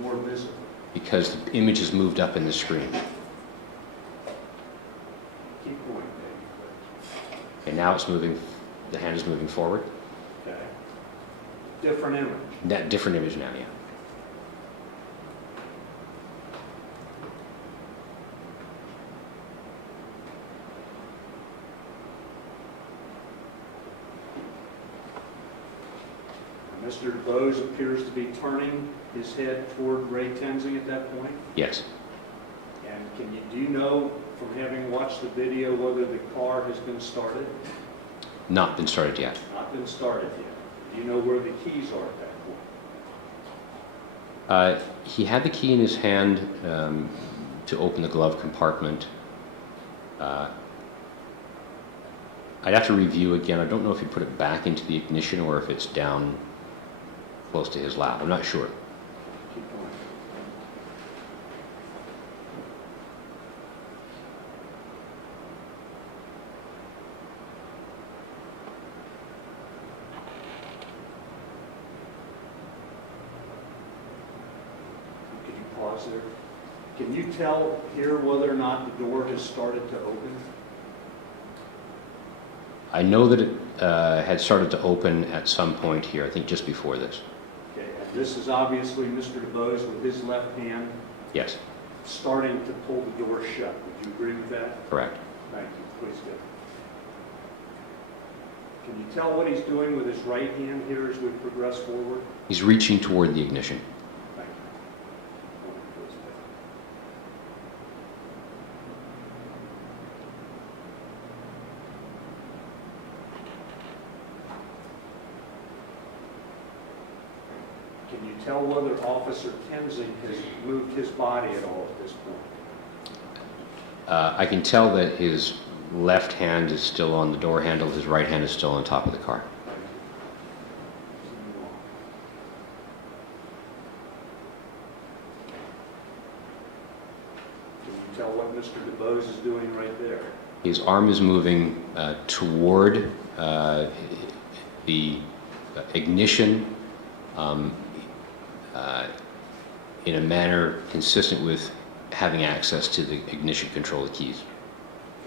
more visible? Because the image is moved up in the screen. Keep going, Dave. Okay, now it's moving, the hand is moving forward. Okay. Different image. That different image now, yeah. Mr. DuBose appears to be turning his head toward Ray Tenzing at that point. Yes. And do you know, from having watched the video, whether the car has been started? Not been started yet. Not been started yet. Do you know where the keys are at that point? He had the key in his hand to open the glove compartment. I'd have to review again. I don't know if he put it back into the ignition or if it's down close to his lap. I'm not sure. Keep going. Could you pause there? Can you tell here whether or not the door has started to open? I know that it had started to open at some point here, I think just before this. Okay, and this is obviously Mr. DuBose with his left hand Yes, starting to pull the door shut. Would you agree with that? correct. Thank you. Please do. Can you tell what he's doing with his right hand here as we progress forward? He's reaching toward the ignition. Thank you. Please do. Can you tell whether Officer Tenzing has moved his body at all at this point? I can tell that his left hand is still on the door handle, his right hand is still on top of the car. Thank you. Can you tell what Mr. DuBose is doing right there? His arm is moving toward the ignition in a manner consistent with having access to the ignition control keys.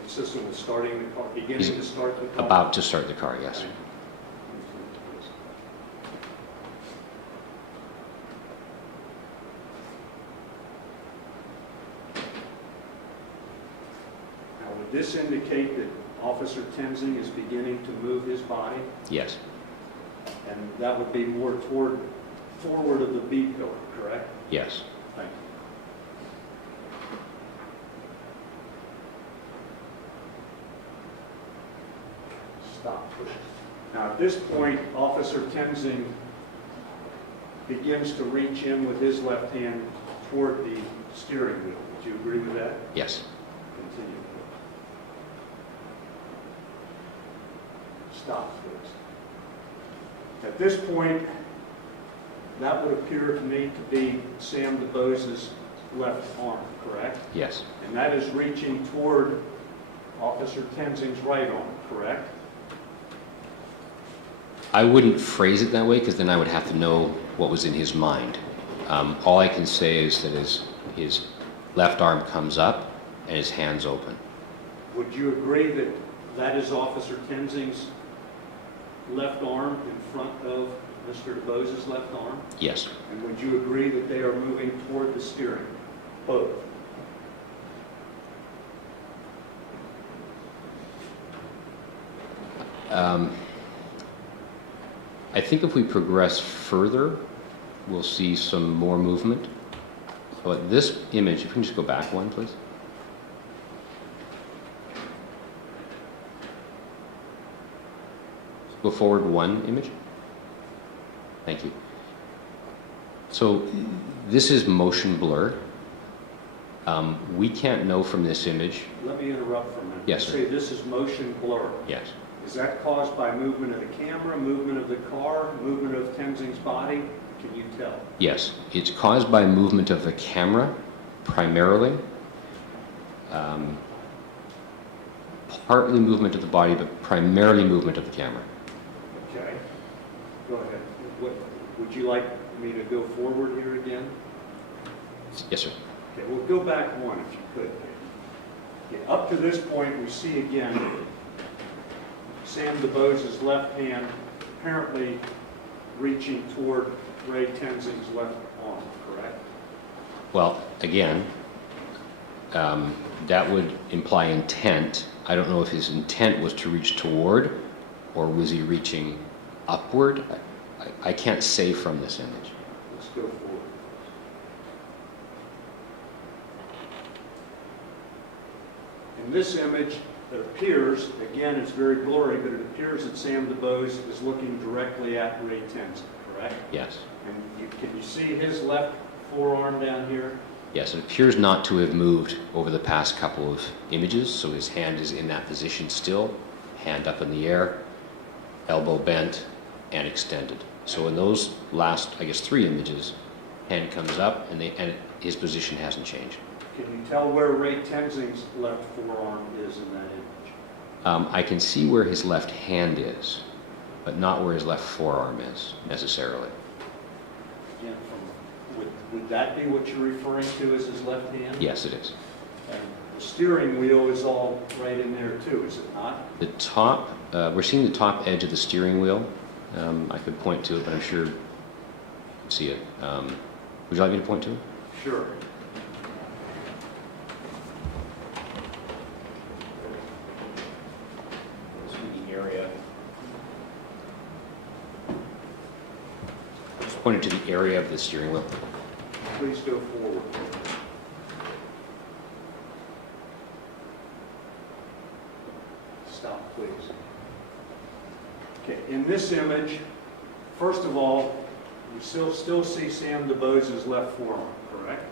Consistent with starting the car, beginning He's to start the car? About to start the car, yes. Thank you. Now, would this indicate that Officer Tenzing is beginning to move his body? Yes, And that would be more forward of the B pillar, correct? yes. Thank you. Stop, please. Now, at this point, Officer Tenzing begins to reach in with his left hand toward the steering wheel. Would you agree with that? Yes. Continue. Stop, please. At this point, that would appear to me to be Sam DuBose's left arm, correct? Yes. And that is reaching toward Officer Tenzing's right arm, correct? I wouldn't phrase it that way because then I would have to know what was in his mind. All I can say is that his left arm comes up and his hand's open. Would you agree that that is Officer Tenzing's left arm in front of Mr. DuBose's left arm? Yes. And would you agree that they are moving toward the steering? Both. I think if we progress further, we'll see some more movement. But this image, if we can just go back one, please. Go forward one image. Thank you. So this is motion blur. We can't know from this image. Let me interrupt for a minute. Yes, You sir. say this is motion blur. Yes. Is that caused by movement of the camera, movement of the car, movement of Tenzing's body? Can you tell? Yes. It's caused by movement of the camera, primarily. Partly movement of the body, but primarily movement of the camera. Okay. Go ahead. Would you like me to go forward here again? Yes, sir. Okay, well, go back one if you could. Okay, up to this point, we see again Sam DuBose's left hand apparently reaching toward Ray Tenzing's left arm, correct? Well, again, that would imply intent. I don't know if his intent was to reach toward or was he reaching upward. I can't say from this image. Let's go forward. In this image, it appears, again, it's very blurry, but it appears that Sam DuBose is looking directly at Ray Tenzing, correct? Yes. And can you see his left forearm down here? Yes, it appears not to have moved over the past couple of images, so his hand is in that position still, hand up in the air, elbow bent, and extended. So in those last, I guess, 3 images, hand comes up, and his position hasn't changed. Can you tell where Ray Tenzing's left forearm is in that image? I can see where his left hand is, but not where his left forearm is, necessarily. Again, would that be what you're referring to as his left hand? Yes, it is. And the steering wheel is all right in there too, is it not? The top, we're seeing the top edge of the steering wheel. I could point to it, but I'm sure you can see it. Would you like me to point to it? Sure. The area. Just pointed to the area of the steering wheel. Please go forward. Stop, please. Okay, in this image, first of all, you still see Sam DuBose's left forearm, correct?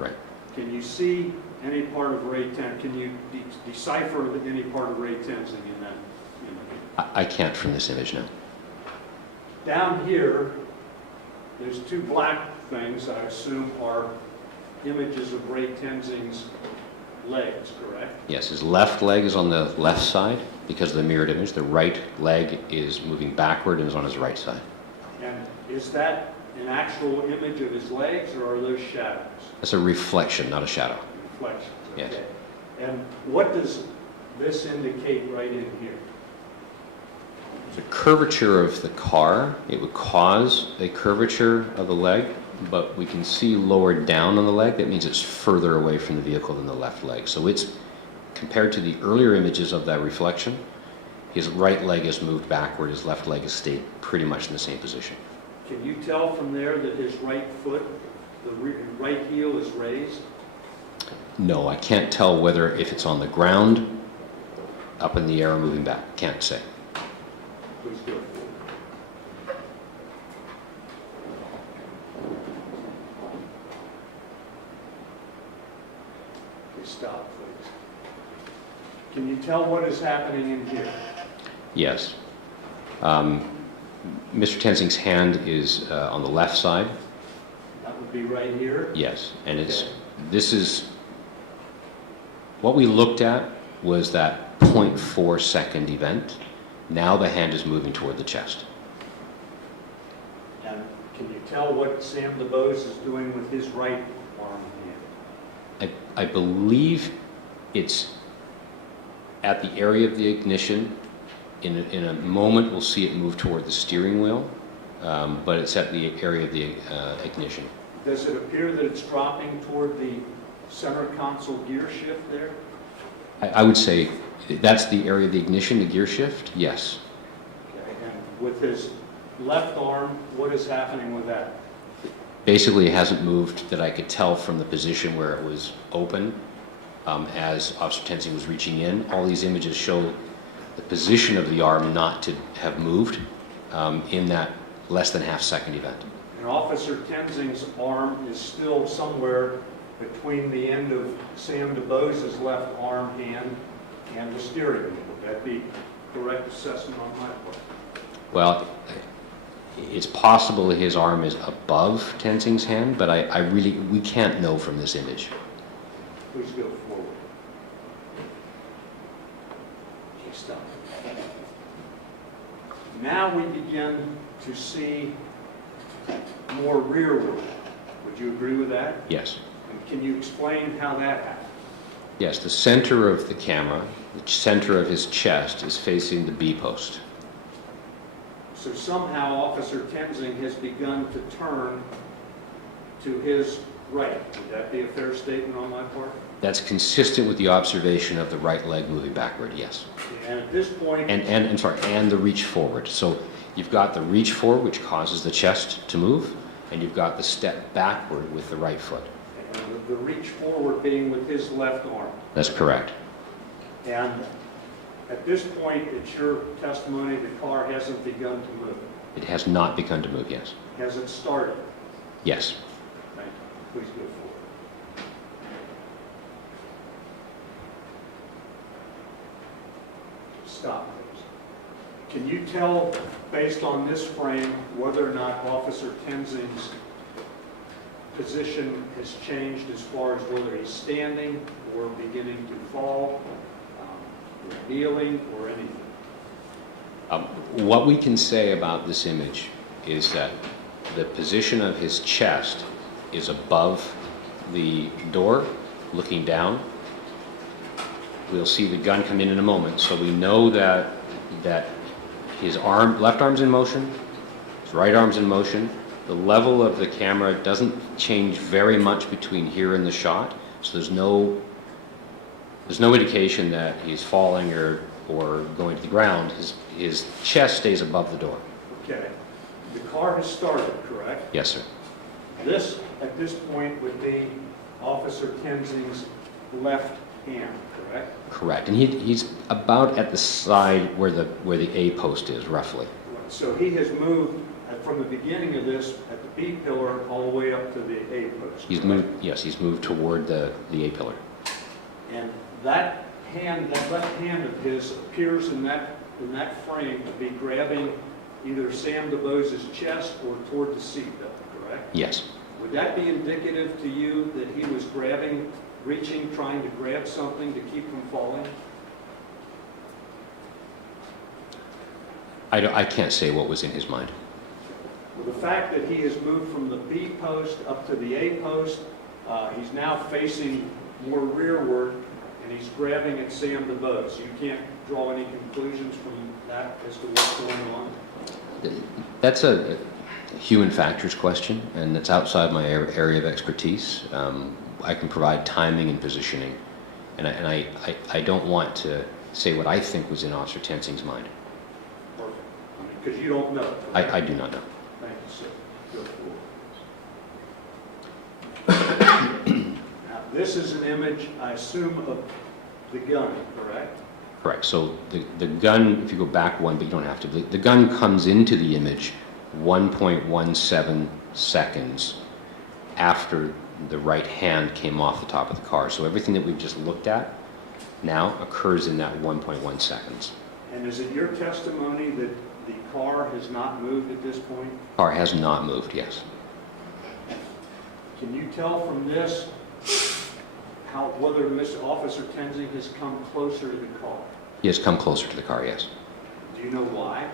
Right. Can you see any part of Ray Tenzing? Can you decipher any part of Ray Tenzing in that image? I can't from this image now. Down here, there's 2 black things I assume are images of Ray Tenzing's legs, correct? Yes, his left leg is on the left side because of the mirrored image. The right leg is moving backward and is on his right side. And is that an actual image of his legs, or are those shadows? That's a reflection, not a shadow. Reflections, Yes. okay. And what does this indicate right in here? The curvature of the car, it would cause a curvature of the leg, but we can see lower down on the leg. That means it's further away from the vehicle than the left leg. So it's, compared to the earlier images of that reflection, his right leg has moved backward, his left leg has stayed pretty much in the same position. Can you tell from there that his right foot, the right heel is raised? No, I can't tell whether if it's on the ground, up in the air, or moving back. Can't say. Please go forward. Okay, stop, please. Can you tell what is happening in here? Yes. Mr. Tenzing's hand is on the left side. That would be right here. Yes, and it's Okay. This is, what we looked at was that 0.4 second event. Now the hand is moving toward the chest. And can you tell what Sam DuBose is doing with his right arm and hand? I believe it's at the area of the ignition. In a moment, we'll see it move toward the steering wheel, but it's at the area of the ignition. Does it appear that it's dropping toward the center console gear shift there? I would say that's the area of the ignition, the gear shift, yes. Okay, and with his left arm, what is happening with that? Basically, it hasn't moved that I could tell from the position where it was open as Officer Tenzing was reaching in. All these images show the position of the arm not to have moved in that less than half-second event. And Officer Tenzing's arm is still somewhere between the end of Sam DuBose's left arm hand and the steering wheel. Would that be correct assessment on my part? Well, it's possible that his arm is above Tenzing's hand, but we can't know from this image. Please go forward. Okay, stop. Now we begin to see more rearward. Would you agree with that? Yes. And can you explain how that happened? Yes, the center of the camera, the center of his chest is facing the B post. So somehow Officer Tenzing has begun to turn to his right. Would that be a fair statement on my part? That's consistent with the observation of the right leg moving backward, yes. And at this point, And the reach forward. So you've got the reach forward, which causes the chest to move, and you've got the step backward with the right foot. and the reach forward being with his left arm. That's correct. And at this point, it's your testimony the car hasn't begun to move. It has not begun to move, yes. Has it started? Yes. Thank you. Please go forward. Stop, please. Can you tell, based on this frame, whether or not Officer Tenzing's position has changed as far as whether he's standing or beginning to fall, or kneeling, or anything? What we can say about this image is that the position of his chest is above the door, looking down. We'll see the gun come in a moment, so we know that his left arm's in motion, his right arm's in motion. The level of the camera doesn't change very much between here and the shot, so there's no indication that he's falling or going to the ground. His chest stays above the door. Okay. The car has started, correct? Yes, sir. This, at this point, would be Officer Tenzing's left hand, correct? Correct. And he's about at the side where the A post is, roughly. So he has moved from the beginning of this at the B pillar all the way up to the A post. He's correct? moved, yes, he's moved toward the A pillar. And that hand, that left hand of his appears in that frame to be grabbing either Sam DuBose's chest or toward the seatbelt, correct? Yes. Would that be indicative to you that he was grabbing, reaching, trying to grab something to keep from falling? I can't say what was in his mind. Well, the fact that he has moved from the B post up to the A post, he's now facing more rearward, and he's grabbing at Sam DuBose. You can't draw any conclusions from that as to what's going on? That's a human factors question, and it's outside my area of expertise. I can provide timing and positioning, and I don't want to say what I think was in Officer Tenzing's mind. Perfect. Because you don't know. I do not know. Thank you, sir. Go forward. Now, this is an image, I assume, of the gun, correct? Correct. So the gun, if you go back one, but you don't have to, the gun comes into the image 1.17 seconds after the right hand came off the top of the car. So everything that we've just looked at now occurs in that 1.1 seconds. And is it your testimony that the car has not moved at this point? Car has not moved, yes. Can you tell from this whether Mr. Officer Tenzing has come closer to the car. He has come closer to the car, yes. Do you know why?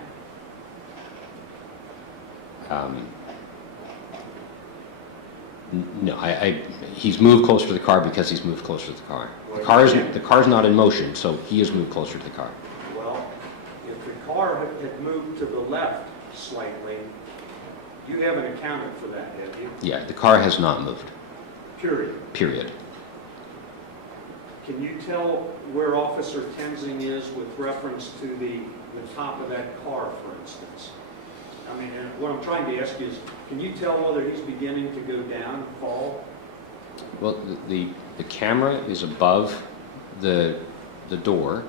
No, he's moved closer to the car because he's moved closer to the car. The car's not in motion, so he has moved closer to the car. Well, if the car had moved to the left slightly, you haven't accounted for that, have you? Yeah, the car has not moved, Period. period. Can you tell where Officer Tenzing is with reference to the top of that car, for instance? I mean, and what I'm trying to ask you is, can you tell whether he's beginning to go down, fall? Well, the camera is above the door.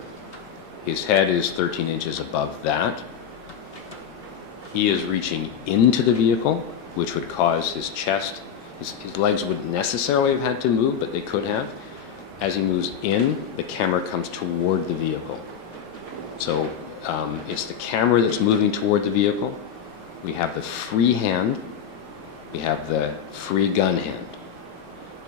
His head is 13 inches above that. He is reaching into the vehicle, which would cause his chest, his legs wouldn't necessarily have had to move, but they could have. As he moves in, the camera comes toward the vehicle. So it's the camera that's moving toward the vehicle. We have the free hand, we have the free gun hand,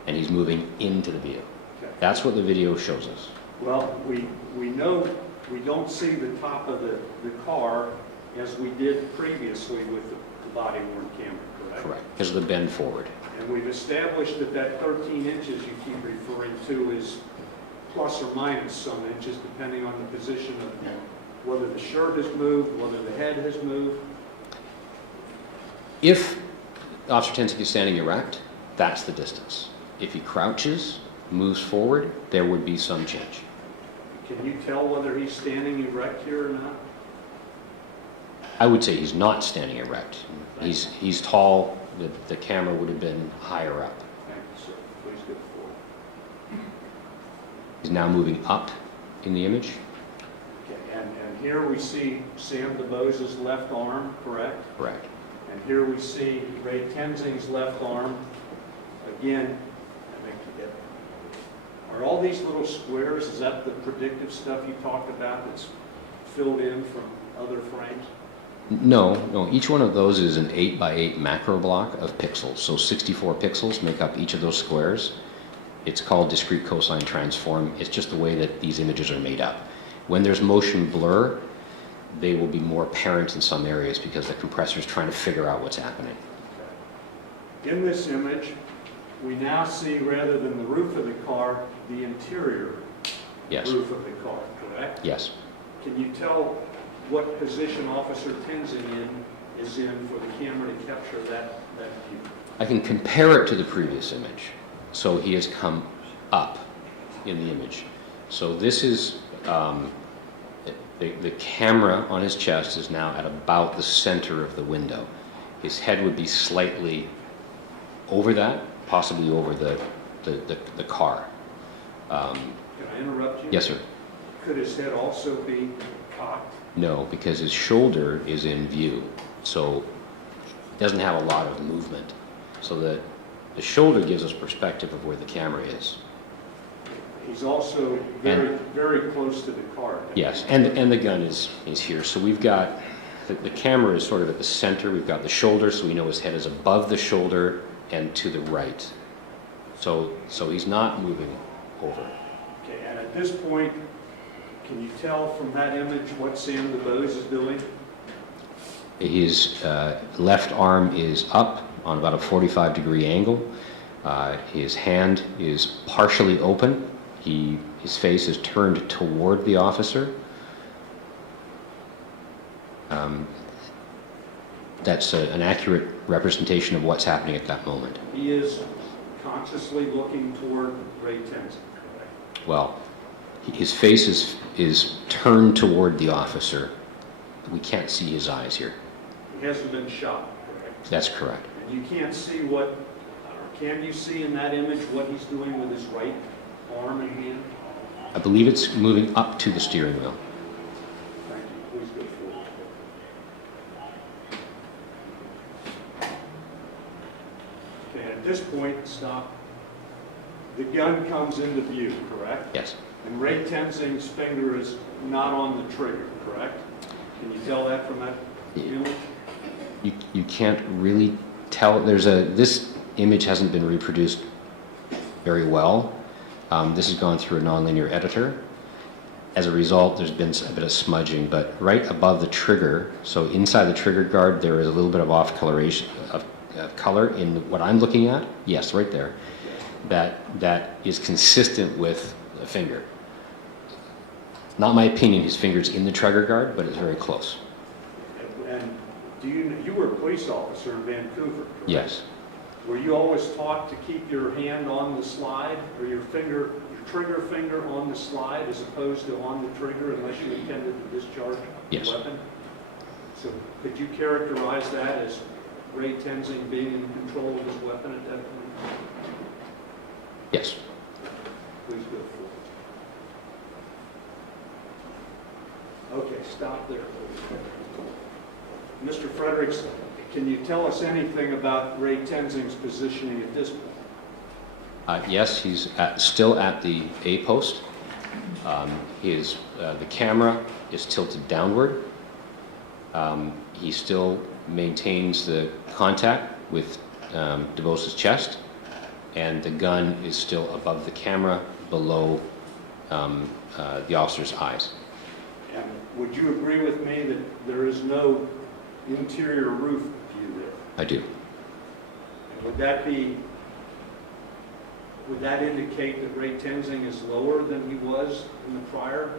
and he's moving into the vehicle. Okay. That's what the video shows us. Well, we know we don't see the top of the car as we did previously with the body-worn camera, correct? Correct, because of the bend forward. And we've established that 13 inches you keep referring to is plus or minus some inches, depending on the position of whether the shirt has moved, whether the head has moved. If Officer Tenzing is standing erect, that's the distance. If he crouches, moves forward, there would be some change. Can you tell whether he's standing erect here or not? I would say he's not standing erect. He's tall. The camera would have been higher up. Thank you, sir. Please go forward. He's now moving up in the image. Okay, and here we see Sam DuBose's left arm, correct? Correct. And here we see Ray Tenzing's left arm. Again, are all these little squares, is that the predictive stuff you talked about that's filled in from other frames? No. Each one of those is an 8 by 8 macro block of pixels. So 64 pixels make up each of those squares. It's called discrete cosine transform. It's just the way that these images are made up. When there's motion blur, they will be more apparent in some areas because the compressor is trying to figure out what's happening. Okay. In this image, we now see, rather than the roof of the car, the interior Yes. roof of the car, correct? Yes. Can you tell what position Officer Tenzing is in for the camera to capture that view? I can compare it to the previous image. So he has come up in the image. So this is, the camera on his chest is now at about the center of the window. His head would be slightly over that, possibly over the car. Can I interrupt you? Yes, sir. Could his head also be cocked? No, because his shoulder is in view. So he doesn't have a lot of movement. So the shoulder gives us perspective of where the camera is. He's also very close to the car. Yes, and the gun is here. So we've got, the camera is sort of at the center. We've got the shoulder, so we know his head is above the shoulder and to the right. So he's not moving over. Okay, and at this point, can you tell from that image what Sam DuBose is doing? His left arm is up on about a 45-degree angle. His hand is partially open. His face is turned toward the officer. That's an accurate representation of what's happening at that moment. He is consciously looking toward Ray Tenzing, correct? Well, his face is turned toward the officer. We can't see his eyes here. He hasn't been shot, correct? That's correct. And you can't see what, or can you see in that image what he's doing with his right arm and hand? I believe it's moving up to the steering wheel. Thank you. Please go forward. Okay, at this point, stop. The gun comes into view, correct? Yes. And Ray Tenzing's finger is not on the trigger, correct? Can you tell that from that image? You can't really tell. This image hasn't been reproduced very well. This has gone through a nonlinear editor. As a result, there's been a bit of smudging, but right above the trigger, so inside the trigger guard, there is a little bit of off coloration of color in what I'm looking at. Yes, right there. That is consistent with the finger. Not my opinion, his finger's in the trigger guard, but it's very close. And you were a police officer in Vancouver, correct? Yes. Were you always taught to keep your hand on the slide, or your trigger finger on the slide as opposed to on the trigger unless you intended to discharge Yes. the weapon? So could you characterize that as Ray Tenzing being in control of his weapon at that point? Yes. Please go forward. Okay, stop there. Mr. Fredericks, can you tell us anything about Ray Tenzing's positioning at this point? Yes, he's still at the A post. The camera is tilted downward. He still maintains the contact with DuBose's chest, and the gun is still above the camera, below the officer's eyes. And would you agree with me that there is no interior roof view there? I do. And would that indicate that Ray Tenzing is lower than he was in the prior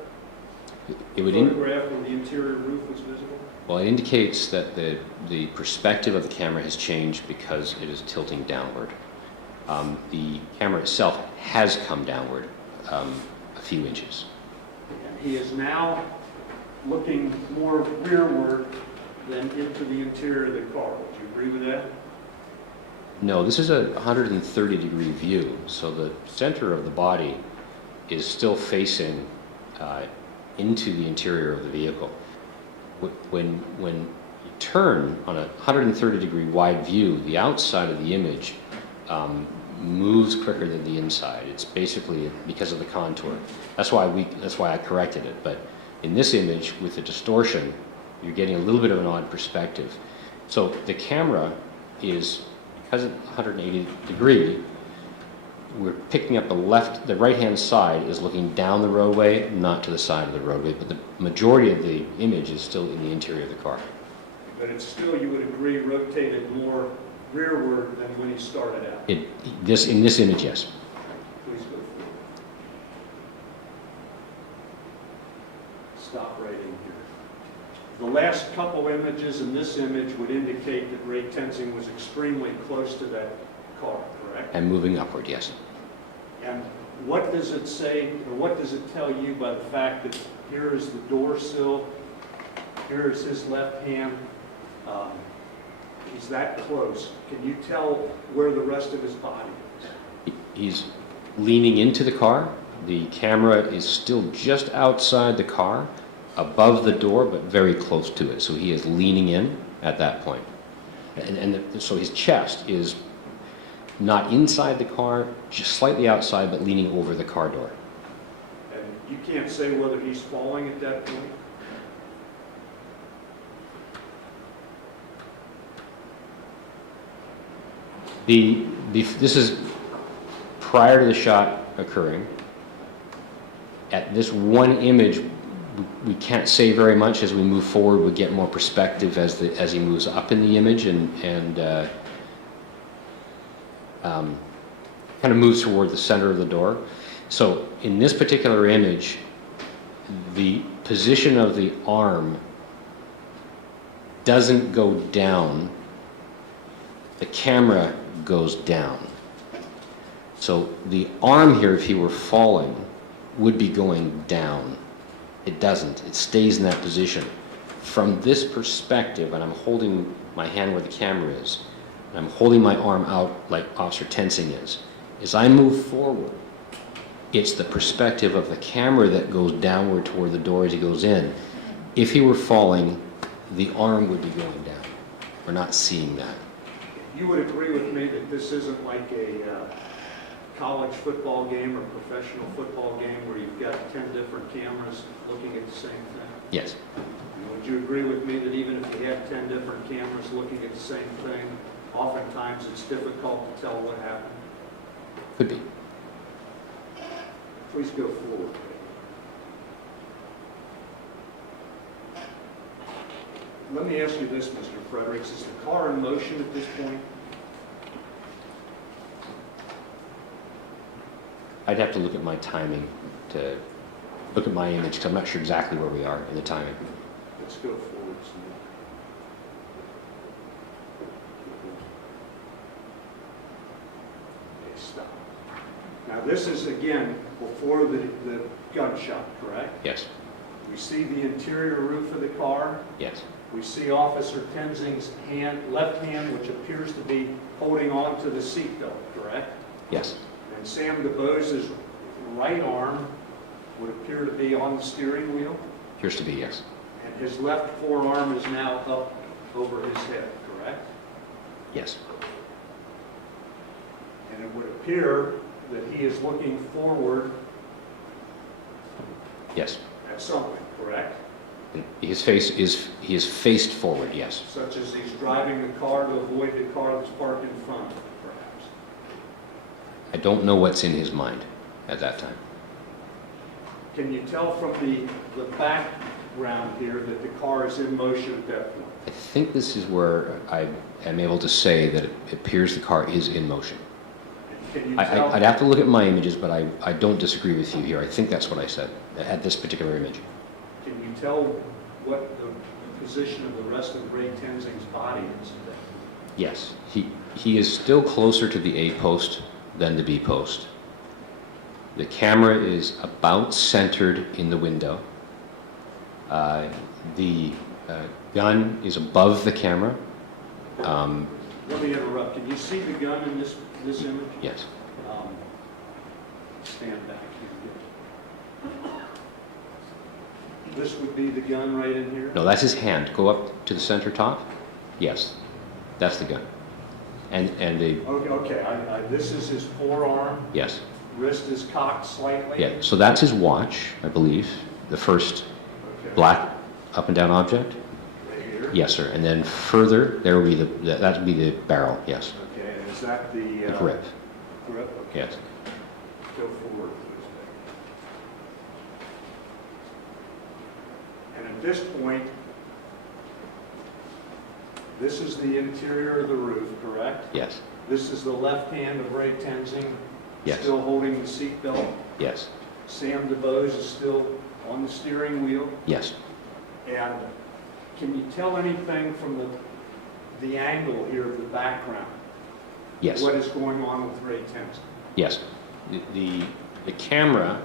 photograph where the interior roof was visible? Well, it indicates that the perspective of the camera has changed because it is tilting downward. The camera itself has come downward a few inches. And he is now looking more rearward than into the interior of the car. Would you agree with that? No, this is a 130-degree view, so the center of the body is still facing into the interior of the vehicle. When you turn on a 130-degree wide view, the outside of the image moves quicker than the inside. It's basically because of the contour. That's why I corrected it. But in this image, with the distortion, you're getting a little bit of an odd perspective. So the camera is, because it's 180 degree, we're picking up the right-hand side is looking down the roadway, not to the side of the roadway, but the majority of the image is still in the interior of the car. But it's still, you would agree, rotated more rearward than when he started out. In this image, yes. Please go forward. Stop right in here. The last couple images in this image would indicate that Ray Tenzing was extremely close to that car, correct? And moving upward, yes. And what does it say, or what does it tell you by the fact that here is the door sill, here is his left hand, he's that close. Can you tell where the rest of his body is? He's leaning into the car. The camera is still just outside the car, above the door, but very close to it. So he is leaning in at that point. So his chest is not inside the car, just slightly outside, but leaning over the car door. And you can't say whether he's falling at that point? This is prior to the shot occurring. At this one image, we can't say very much. As we move forward, we get more perspective as he moves up in the image and kind of moves toward the center of the door. So in this particular image, the position of the arm doesn't go down. The camera goes down. So the arm here, if he were falling, would be going down. It doesn't. It stays in that position. From this perspective, and I'm holding my hand where the camera is, and I'm holding my arm out like Officer Tenzing is. As I move forward, it's the perspective of the camera that goes downward toward the door as he goes in. If he were falling, the arm would be going down. We're not seeing that. You would agree with me that this isn't like a college football game or professional football game where you've got 10 different cameras looking at the same thing? Yes. Would you agree with me that even if you have 10 different cameras looking at the same thing, oftentimes it's difficult to tell what happened? Could be. Please go forward. Let me ask you this, Mr. Fredericks. Is the car in motion at this point? I'd have to look at my timing to look at my image, because I'm not sure exactly where we are in the timing. Let's go forward some more. Okay, stop. Now, this is, again, before the gunshot, correct? Yes, We see the interior roof of the car. yes, We see Officer Tenzing's left hand, which appears to be holding on to the seatbelt, correct? yes, And Sam DuBose's right arm would appear to be on the steering wheel, appears to be yes, and his left forearm is now up over his head, correct? yes, And it would appear that he is looking forward yes. at something, correct? And he is faced forward, yes. Such as he's driving the car to avoid the car that's parked in front of him, perhaps. I don't know what's in his mind at that time. Can you tell from the background here that the car is in motion at that point? I think this is where I am able to say that it appears the car is in motion. And can you tell? I'd have to look at my images, but I don't disagree with you here. I think that's what I said at this particular image. Can you tell what the position of the rest of Ray Tenzing's body is? Yes, he is still closer to the A post than the B post. The camera is about centered in the window. The gun is above the camera. Let me interrupt. Can you see the gun in this image? Yes, Stand back here. This would be the gun right in here? no, that's his hand. Go up to the center top. Yes, that's the gun. And the, Okay, this is his forearm, yes, wrist is cocked slightly? yeah, so that's his watch, I believe, the first Okay. black up and down object. Right here? Yes, sir. And then further, there will be that would be the barrel, yes, Okay, and is that the? the grip, Grip, okay. yes. Go forward, please. And at this point, this is the interior of the roof, correct? Yes, This is the left hand of Ray Tenzing, Yes. still holding the seatbelt. yes, Sam DuBose is still on the steering wheel. yes. And can you tell anything from the angle here of the background? Yes, What is going on with Ray Tenzing? yes. The camera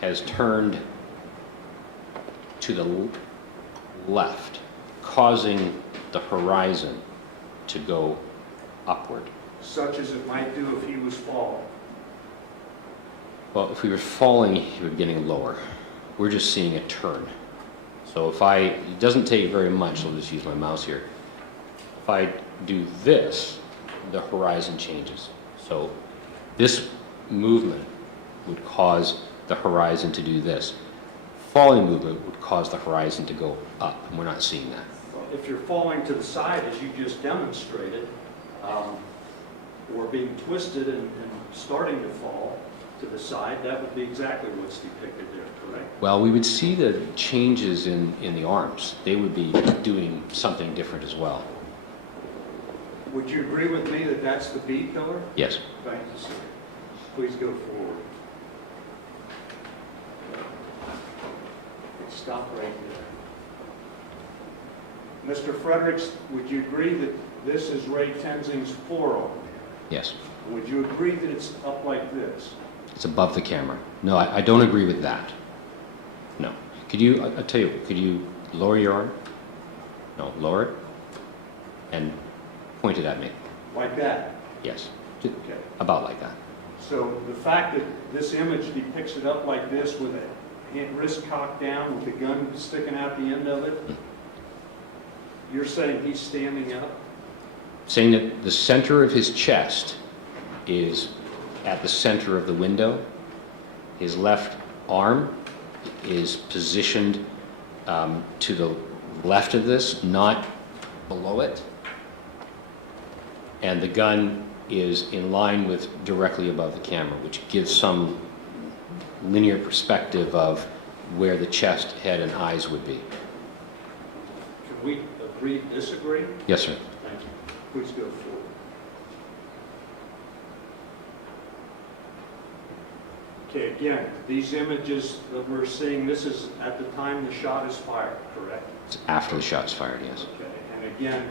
has turned to the left, causing the horizon to go upward. Such as it might do if he was falling. Well, if we were falling, he would be getting lower. We're just seeing a turn. So it doesn't take very much, so I'll just use my mouse here. If I do this, the horizon changes. So this movement would cause the horizon to do this. Falling movement would cause the horizon to go up, and we're not seeing that. If you're falling to the side, as you just demonstrated, or being twisted and starting to fall to the side, that would be exactly what's depicted there, correct? Well, we would see the changes in the arms. They would be doing something different as well. Would you agree with me that that's the B pillar? Yes. Thank you, sir. Please go forward. Stop right there. Mr. Fredericks, would you agree that this is Ray Tenzing's forearm? Yes. Would you agree that it's up like this? It's above the camera. No, I don't agree with that. No. Could you, I'll tell you, could you lower your arm? No, lower it. And point it at me. Like that? Yes. Okay. About like that. So the fact that this image depicts it up like this with a wrist cocked down with the gun sticking out the end of it, you're saying he's standing up? Saying that the center of his chest is at the center of the window. His left arm is positioned to the left of this, not below it. And the gun is in line with directly above the camera, which gives some linear perspective of where the chest, head, and eyes would be. Can we agree, disagree? Yes, sir. Thank you. Please go forward. Okay, again, these images that we're seeing, this is at the time the shot is fired, correct? It's after the shot's fired, yes. Okay, and again,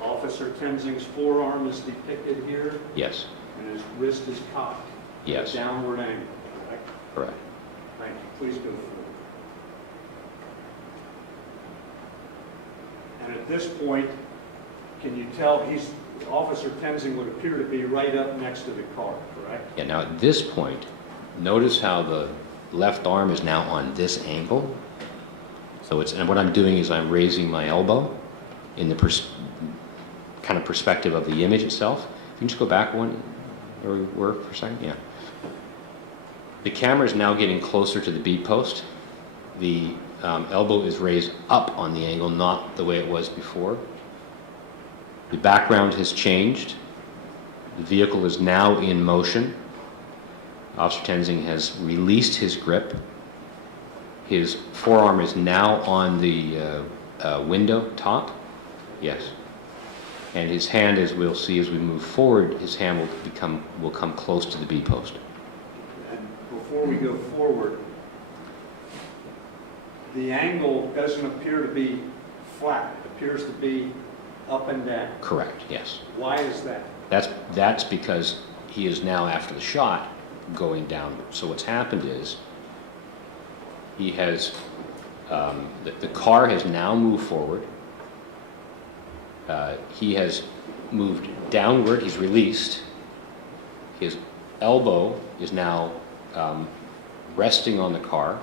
Officer Tenzing's forearm is depicted here, Yes, and his wrist is cocked. yes, Downward angle, correct? correct. Thank you. Please go forward. And at this point, can you tell Officer Tenzing would appear to be right up next to the car, correct? Yeah, now at this point, notice how the left arm is now on this angle. So and what I'm doing is I'm raising my elbow in the kind of perspective of the image itself. If you can just go back one, where we were for a second, yeah. The camera is now getting closer to the bead post. The elbow is raised up on the angle, not the way it was before. The background has changed. The vehicle is now in motion. Officer Tenzing has released his grip. His forearm is now on the window top. Yes. And his hand, as we'll see as we move forward, his hand will come close to the bead post. And before we go forward, the angle doesn't appear to be flat. It appears to be up and down. Correct, yes. Why is that? That's because he is now, after the shot, going downward. So what's happened is he has, the car has now moved forward. He has moved downward, he's released. His elbow is now resting on the car,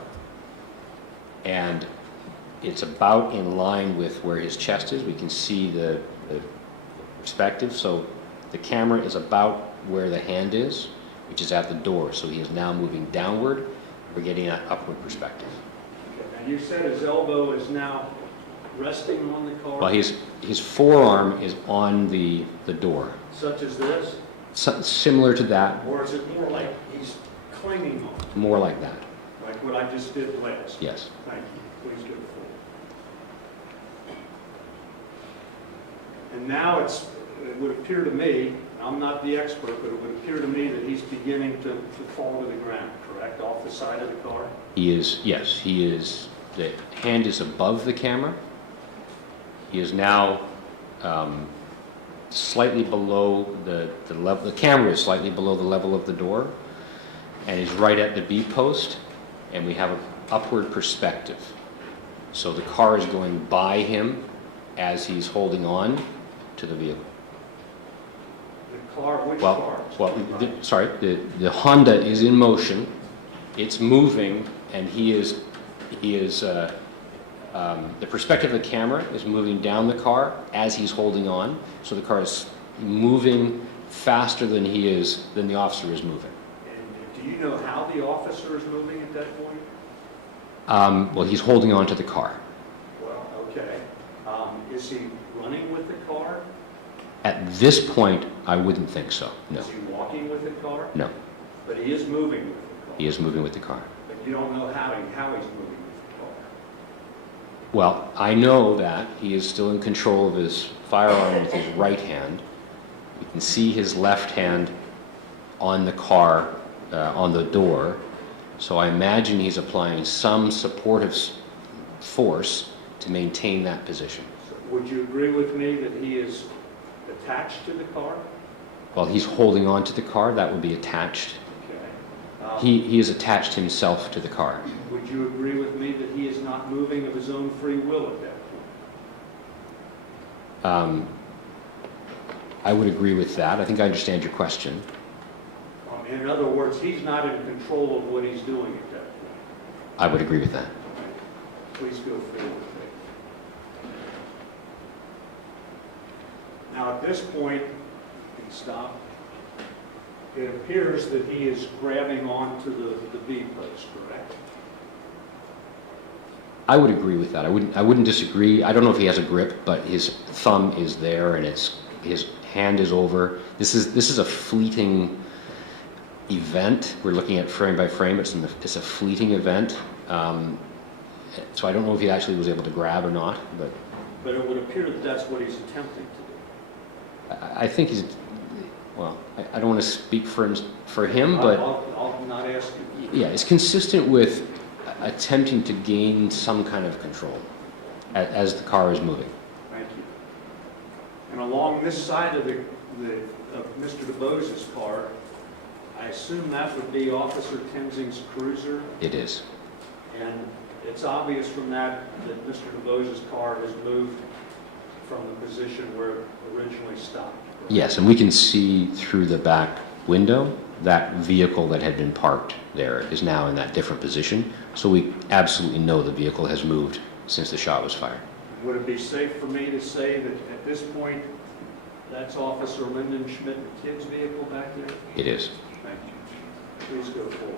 and it's about in line with where his chest is. We can see the perspective, so the camera is about where the hand is, which is at the door. So he is now moving downward. We're getting an upward perspective. Okay. And you said his elbow is now resting on the car? Well, his forearm is on the door. Such as this? Similar to that, Or is it more like he's clinging on it, more like that. like what I just did last? Yes. Thank you. Please go forward. And now it would appear to me, I'm not the expert, but it would appear to me that he's beginning to fall to the ground, correct? Off the side of the car? He is, yes, he is, the hand is above the camera. He is now slightly below the level, the camera is slightly below the level of the door, and is right at the bead post, and we have an upward perspective. So the car is going by him as he's holding on to the vehicle. The car, which Well, car? sorry, the Honda is in motion, it's moving, and the perspective of the camera is moving down the car as he's holding on, so the car is moving faster than the officer is moving. And do you know how the officer is moving at that point? Well, he's holding on to the car. Well, okay. Is he running with the car? At this point, I wouldn't think so, no. Is he walking with the car? No, But he is moving with the car. he is moving with the car. But you don't know how he's moving with the car. Well, I know that he is still in control of his firearm with his right hand. You can see his left hand on the car, on the door. So I imagine he's applying some supportive force to maintain that position. So would you agree with me that he is attached to the car? While he's holding on to the car, that would be attached. Okay. He has attached himself to the car. Would you agree with me that he is not moving of his own free will at that point? I would agree with that. I think I understand your question. In other words, he's not in control of what he's doing at that point. I would agree with that. Please go forward. Now, at this point, you can stop. It appears that he is grabbing onto the bead post, correct? I would agree with that. I wouldn't disagree. I don't know if he has a grip, but his thumb is there and his hand is over. This is a fleeting event. We're looking at frame by frame. It's a fleeting event. So I don't know if he actually was able to grab or not, but But it would appear that that's what he's attempting to do. I think he's, well, I don't want to speak for him, but I'll not ask you. yeah, it's consistent with attempting to gain some kind of control as the car is moving. Thank you. And along this side of of Mr. DuBose's car, I assume that would be Officer Tenzing's cruiser, It is. and it's obvious from that Mr. DuBose's car has moved from the position where it originally stopped. correct? Yes, and we can see through the back window that vehicle that had been parked there is now in that different position. So we absolutely know the vehicle has moved since the shot was fired. Would it be safe for me to say that at this point, that's Officer Lyndon Schmidt and kid's vehicle back there? It is. Thank you. Please go forward.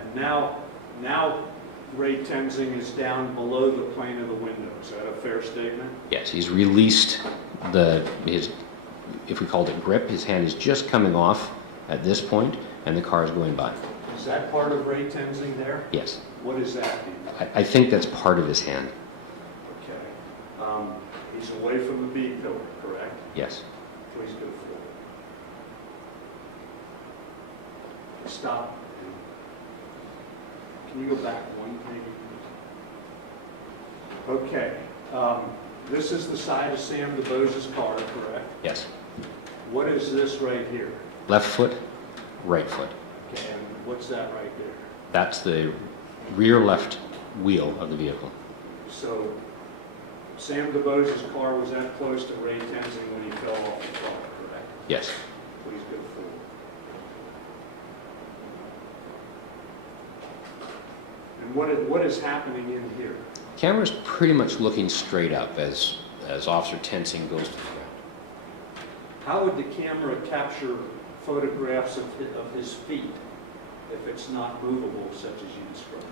And now Ray Tenzing is down below the plane of the window. Is that a fair statement? Yes, he's released his, if we called it grip, his hand is just coming off at this point, and the car is going by. Is that part of Ray Tenzing there? Yes. What does that mean? I think that's part of his hand. Okay. He's away from the B pillar, correct? Yes. Please go forward. Stop. Can you go back one, maybe? Okay. This is the side of Sam DuBose's car, correct? Yes. What is this right here? Left foot, right foot. Okay, and what's that right there? That's the rear left wheel of the vehicle. So Sam DuBose's car was that close to Ray Tenzing when he fell off the car, correct? Yes. Please go forward. And what is happening in here? Camera's pretty much looking straight up as Officer Tenzing goes to the ground. How would the camera capture photographs of his feet if it's not movable, such as you described?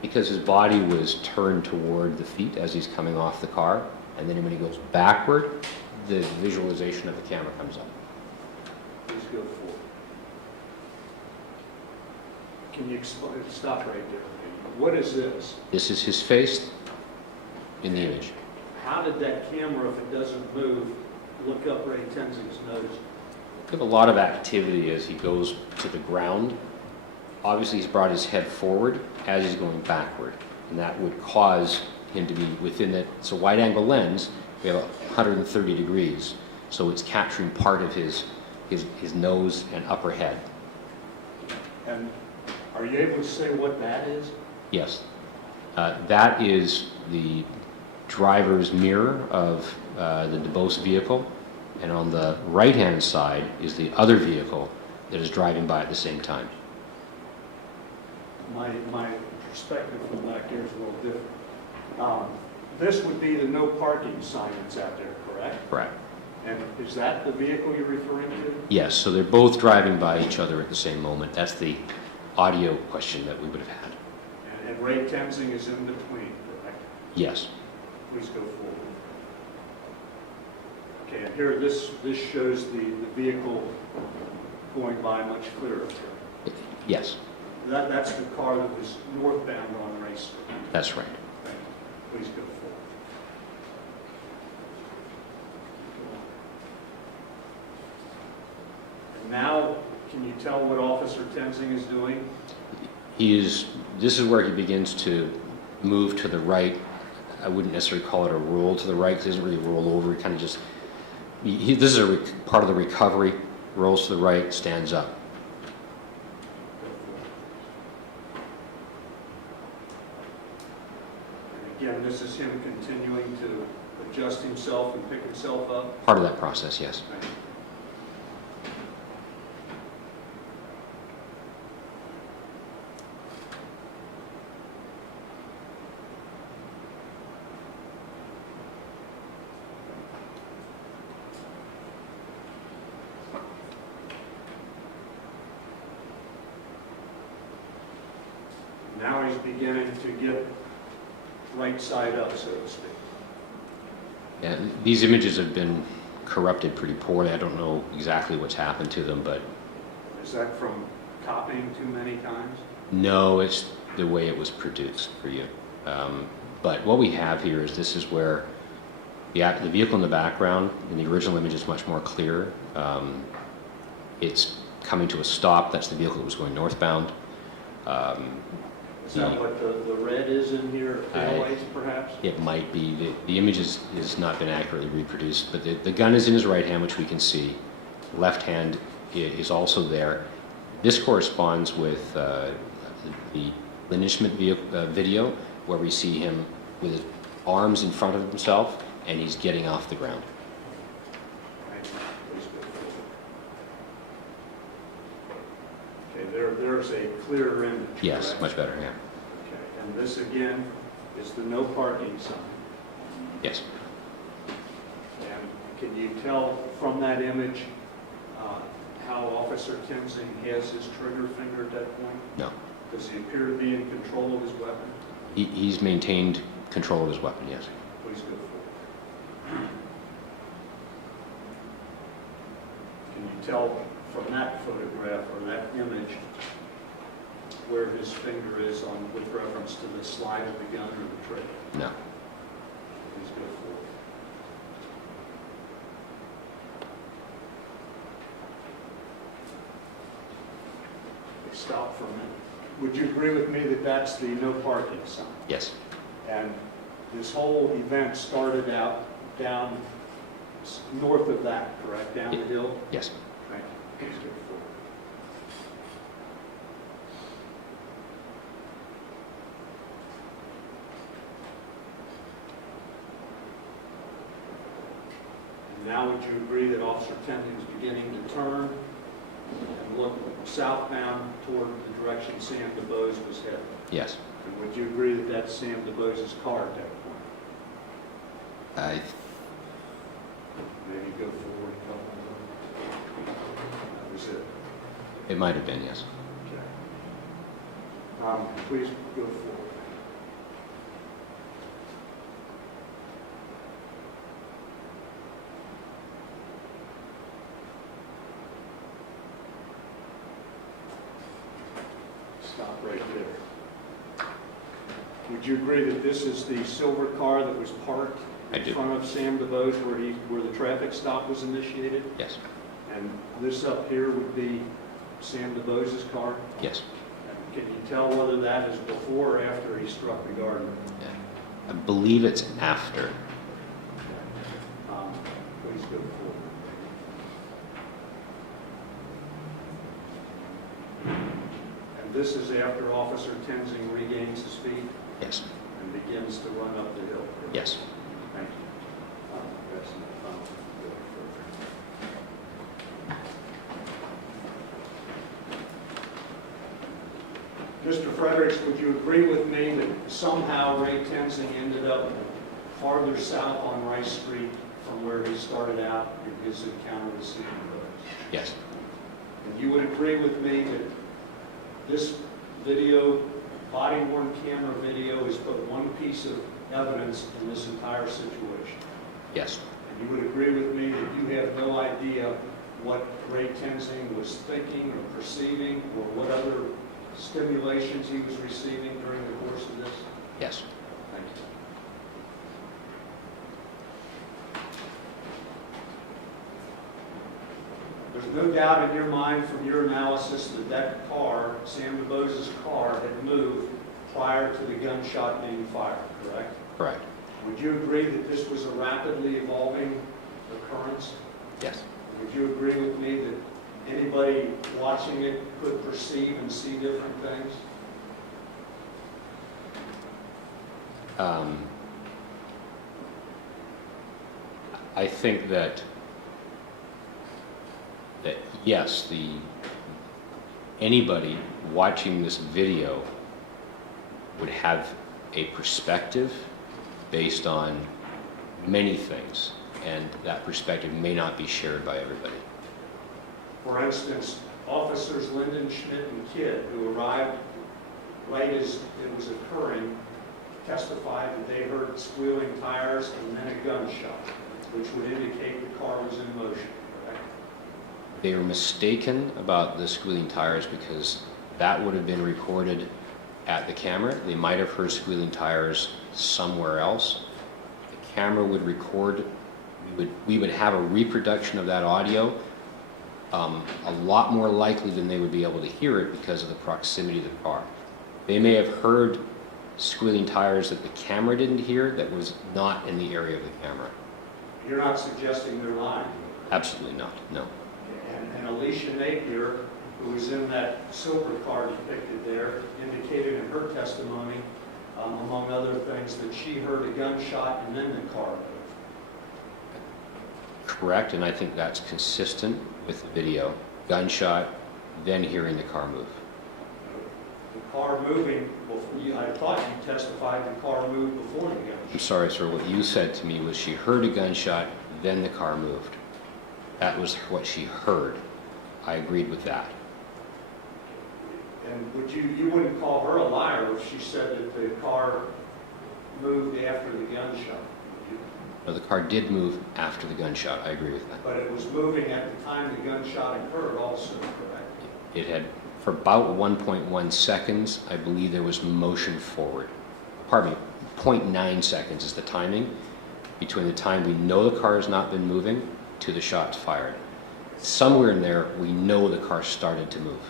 Because his body was turned toward the feet as he's coming off the car, and then when he goes backward, the visualization of the camera comes up. Please go forward. Can you explain? Stop right there. What is this? This is his face in the image. How did that camera, if it doesn't move, look up Ray Tenzing's nose? We have a lot of activity as he goes to the ground. Obviously, he's brought his head forward as he's going backward, and that would cause him to be within it. It's a wide-angle lens. We have 130 degrees, so it's capturing part of his nose and upper head. And are you able to say what that is? Yes. That is the driver's mirror of the DuBose vehicle, and on the right-hand side is the other vehicle that is driving by at the same time. My perspective from back here is a little different. This would be the no parking sign that's out there, correct? Correct. And is that the vehicle you're referring to? Yes, so they're both driving by each other at the same moment. That's the audio question that we would have had. And Ray Tenzing is in between, correct? Yes. Please go forward. Okay, and here this shows the vehicle going by much clearer. Yes, That's the car that was northbound on Race Street. that's right. Thank you. Please go forward. And now, can you tell what Officer Tenzing is doing? This is where he begins to move to the right. I wouldn't necessarily call it a roll to the right, because he doesn't really roll over. He kind of just, this is part of the recovery. Rolls to the right, stands up. And again, this is him continuing to adjust himself and pick himself up. Part of that process, yes. Thank you. Now he's beginning to get right side up, so to speak. Yeah, these images have been corrupted pretty poorly. I don't know exactly what's happened to them, but Is that from copying too many times? no, it's the way it was produced for you. But what we have here is this is where the vehicle in the background in the original image is much more clear. It's coming to a stop. That's the vehicle that was going northbound. Is that what the red is in here, taillights perhaps? It might be. The image has not been accurately reproduced, but the gun is in his right hand, which we can see. Left hand is also there. This corresponds with the Lynchment video, where we see him with his arms in front of himself, and he's getting off the ground. Okay, there's a clearer image. Yes, correct? much better, yeah. Okay, and this again is the no parking sign. Yes. And can you tell from that image how Officer Tenzing has his trigger finger at that point? No. Does he appear to be in control of his weapon? He's maintained control of his weapon, yes. Please go forward. Can you tell from that photograph or that image where his finger is on with reference to the slide of the gun or the trigger? No. Please go forward. Stop for a minute. Would you agree with me that that's the no parking sign? Yes. And this whole event started out down north of that, correct? Down the hill? Yes. Thank you. Please go forward. And now would you agree that Officer Tenzing is beginning to turn and look southbound toward the direction Sam DuBose was headed? Yes. And would you agree that that's Sam DuBose's car at that point? Maybe go forward a couple more. That was it. It might have been, yes. Okay. Please go forward. Stop right there. Would you agree that this is the silver car that was parked I in do. front of Sam DuBose where the traffic stop was initiated? Yes. And this up here would be Sam DuBose's car? Yes. And can you tell whether that is before or after he struck the gardener? I believe it's after. Please go forward. And this is after Officer Tenzing regains his feet Yes. and begins to run up the hill? Yes. Thank you. That's enough. Mr. Fredericks, would you agree with me that somehow Ray Tenzing ended up farther south on Rice Street from where he started out in his encounter with Sam DuBose? Yes. And you would agree with me that this video, body-worn camera video, is but one piece of evidence in this entire situation? Yes. And you would agree with me that you have no idea what Ray Tenzing was thinking or perceiving, or what other stimulations he was receiving during the course of this? Yes. Thank you. There's no doubt in your mind from your analysis that that car, Sam DuBose's car, had moved prior to the gunshot being fired, correct? Correct. Would you agree that this was a rapidly evolving occurrence? Yes. Would you agree with me that anybody watching it could perceive and see different things? I think that yes, anybody watching this video would have a perspective based on many things, and that perspective may not be shared by everybody. For instance, Officers Linden, Schmidt, and Kidd, who arrived right as it was occurring, testified that they heard squealing tires and then a gunshot, which would indicate the car was in motion, correct? They were mistaken about the squealing tires because that would have been recorded at the camera. They might have heard squealing tires somewhere else. The camera would record, we would have a reproduction of that audio, a lot more likely than they would be able to hear it because of the proximity of the car. They may have heard squealing tires that the camera didn't hear that was not in the area of the camera. You're not suggesting they're lying? Absolutely not, no. And Alicia Napier, who was in that silver car depicted there, indicated in her testimony, among other things, that she heard a gunshot and then the car moved. Correct, and I think that's consistent with the video. Gunshot, then hearing the car move. The car moving, I thought you testified the car moved before the I'm gunshot. sorry, sir, what you said to me was she heard a gunshot, then the car moved. That was what she heard. I agreed with that. And you wouldn't call her a liar if she said that the car moved after the gunshot, would you? No, the car did move after the gunshot, I agree with that. But it was moving at the time the gunshot occurred also, correct? It had, for about 1.1 seconds, I believe there was motion forward. Pardon me, 0.9 seconds is the timing between the time we know the car has not been moving to the shots fired. Somewhere in there, we know the car started to move.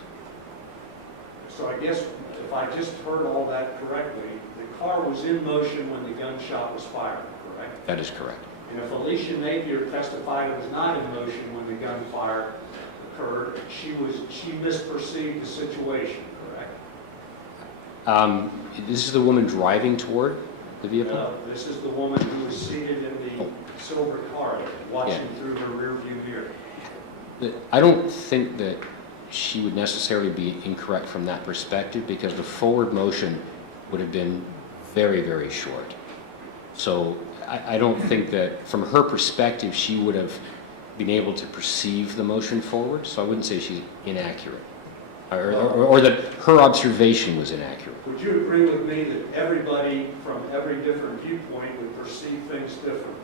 So I guess if I just heard all that correctly, the car was in motion when the gunshot was fired, correct? That is correct. And if Alicia Napier testified it was not in motion when the gunfire occurred, she misperceived the situation, correct? This is the woman driving toward the vehicle? No, this is the woman who was seated in the silver car, watching Yeah. through her rearview mirror. I don't think that she would necessarily be incorrect from that perspective because the forward motion would have been very, very short. So I don't think that from her perspective she would have been able to perceive the motion forward, so I wouldn't say she's inaccurate. Or that her observation was inaccurate. Would you agree with me that everybody from every different viewpoint would perceive things differently?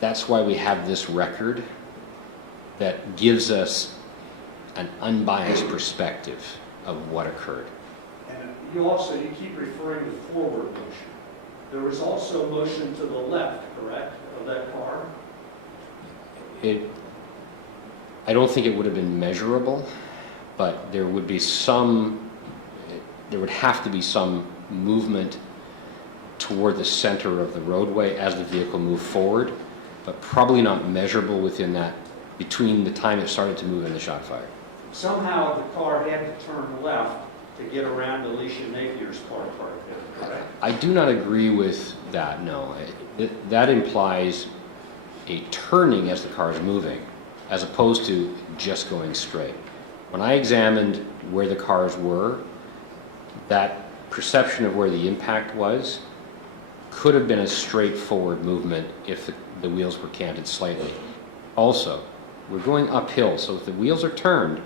That's why we have this record that gives us an unbiased perspective of what occurred. And you keep referring to forward motion. There was also motion to the left, correct, of that car? I don't think it would have been measurable, but there would have to be some movement toward the center of the roadway as the vehicle moved forward, but probably not measurable within that, between the time it started to move and the shot fired. Somehow the car had to turn left to get around Alicia Napier's car parked there, correct? I do not agree with that, no. That implies a turning as the car is moving, as opposed to just going straight. When I examined where the cars were, that perception of where the impact was could have been a straightforward movement if the wheels were canted slightly. Also, we're going uphill, so if the wheels are turned,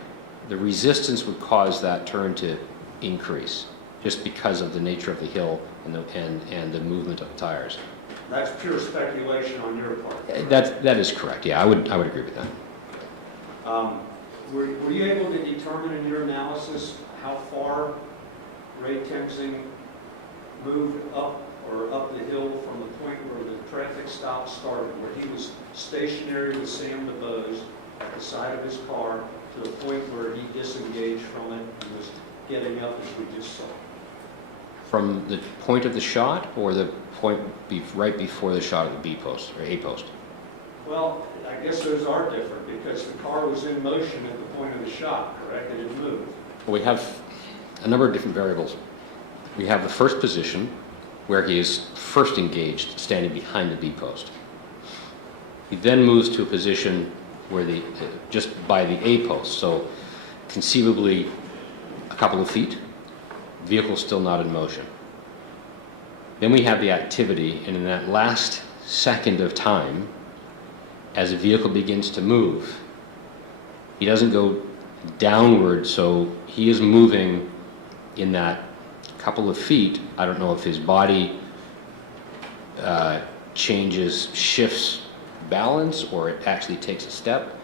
the resistance would cause that turn to increase, just because of the nature of the hill and the movement of the tires. That's pure speculation on your part. That is correct. Yeah, I would agree with that. Were you able to determine in your analysis how far Ray Tenzing moved up the hill from the point where the traffic stop started, where he was stationary with Sam DuBose at the side of his car, to the point where he disengaged from it and was getting up as we just saw? From the point of the shot, or the point right before the shot at the B post or A post? Well, I guess those are different because the car was in motion at the point of the shot, correct? It didn't move. Well, we have a number of different variables. We have the first position, where he is first engaged, standing behind the B post. He then moves to a position where just by the A post, so conceivably a couple of feet, vehicle still not in motion. Then we have the activity, and in that last second of time, as the vehicle begins to move, he doesn't go downward, so he is moving in that couple of feet. I don't know if his body shifts balance, or it actually takes a step,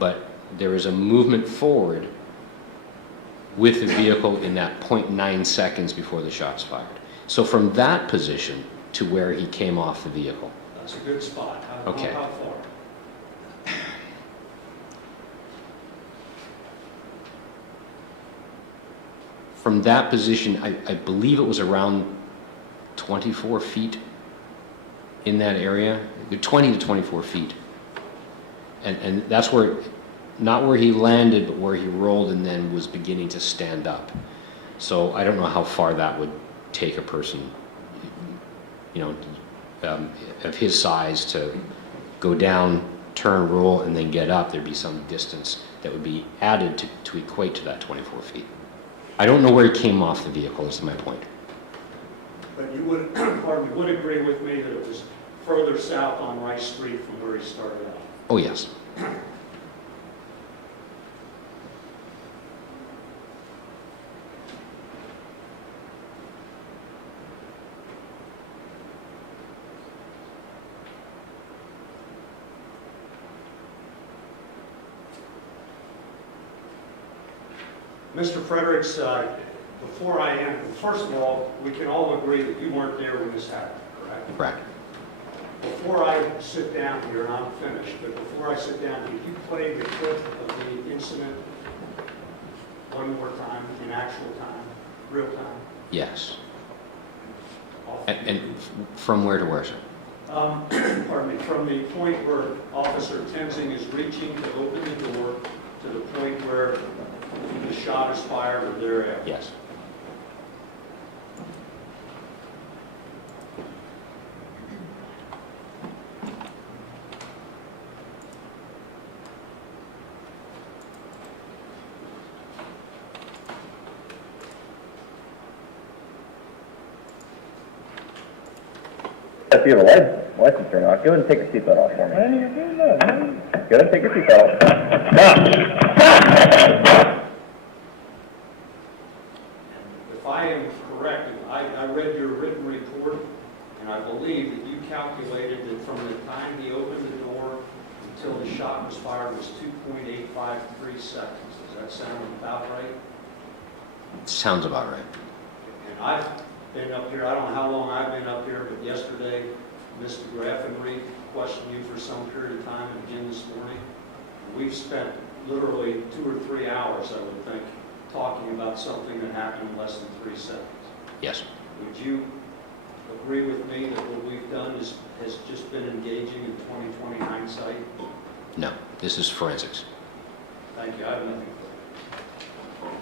but there is a movement forward with the vehicle in that 0.9 seconds before the shot's fired. So from that position to where he came off the vehicle. That's a good spot. Okay. How far? From that position, I believe it was around 24 feet in that area, 20 to 24 feet. And that's where, not where he landed, but where he rolled and then was beginning to stand up. So I don't know how far that would take a person, you know, of his size to go down, turn, roll, and then get up. There'd be some distance that would be added to equate to that 24 feet. I don't know where he came off the vehicle, is my point. But you would, pardon me, would agree with me that it was further south on Rice Street from where he started out? Oh, yes. Mr. Fredericks, before I end, first of all, we can all agree that you weren't there when this happened, correct? Correct. Before I sit down here, and I'm finished, but before I sit down, did you play the clip of the incident one more time, in actual time, real time? Yes. Off- And from where to where, sir? Pardon me, from the point where Officer Tenzing is reaching to open the door to the point where the shot is fired or thereafter? Yes. If you have a license or not, go ahead and take your seatbelt off for me. Why do you do that, man? Go ahead and take your seatbelt off. Stop! If I am correct, I read your written report, and I believe that you calculated that from the time he opened the door until the shot was fired was 2.853 seconds. Does that sound about right? Sounds about right. And I've been up here, I don't know how long I've been up here, but yesterday, Mr. Graffenreid questioned you for some period of time, and again this morning. We've spent literally 2 or 3 hours, I would think, talking about something that happened in less than 3 seconds. Yes. Would you agree with me that what we've done has just been engaging in 20/20 hindsight? No. This is forensics. Thank you, I have nothing further.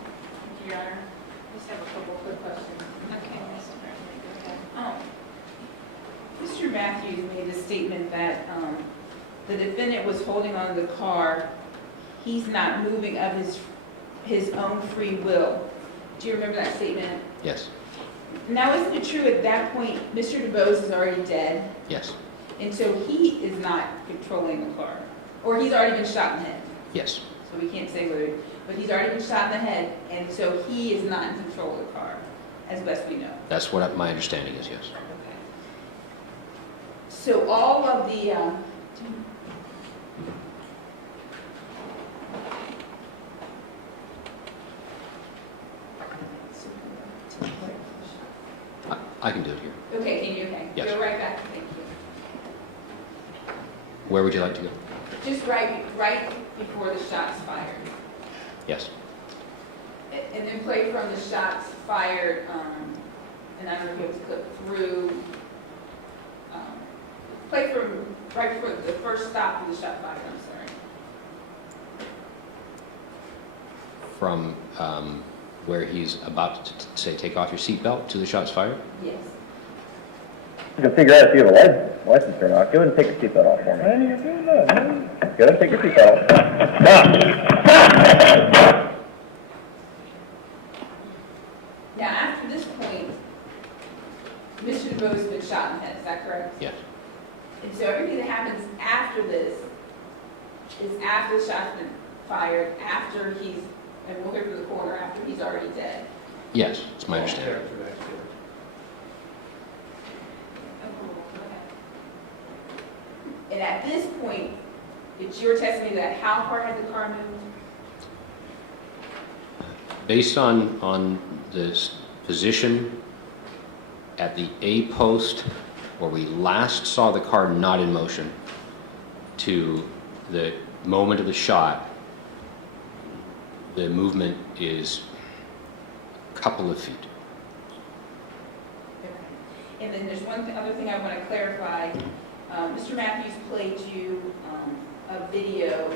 Your Honor, I just have a couple quick questions. Okay, Mr. President, go ahead. Mr. Matthews made a statement that the defendant was holding on to the car. He's not moving of his own free will. Do you remember that statement? Yes. Now, isn't it true at that point, Mr. DuBose is already dead, Yes. and so he is not controlling the car? Or he's already been shot in the head, Yes. so we can't say whether, but he's already been shot in the head, and so he is not in control of the car, as best we know. That's what my understanding is, yes. Okay. So all of the, I can do it here. okay, can you, okay? Yes. Go right back, thank you. Where would you like to go? Just right before the shots fired. Yes. And then play from the shots fired, and I don't know if it was clipped through, play from right before the first stop of the shot fired, I'm sorry. From where he's about to say, take off your seatbelt to the shots fired? Yes. You can figure out if you have a license or not. Go ahead and take your seatbelt off for me. Why do you do that, man? Go ahead and take your seatbelt off. Stop! Now, after this point, Mr. DuBose has been shot in the head, is that correct? Yes. And so everything that happens after this is after the shot's been fired, after he's, and we'll hear from the coroner, after he's already dead. Yes, it's my understanding. After that. your testimony that how far had the car moved? Based on this position at the A post where we last saw the car not in motion to the moment of the shot, the movement is a couple of feet. And then there's one other thing I want to clarify. Mr. Matthews played you a video,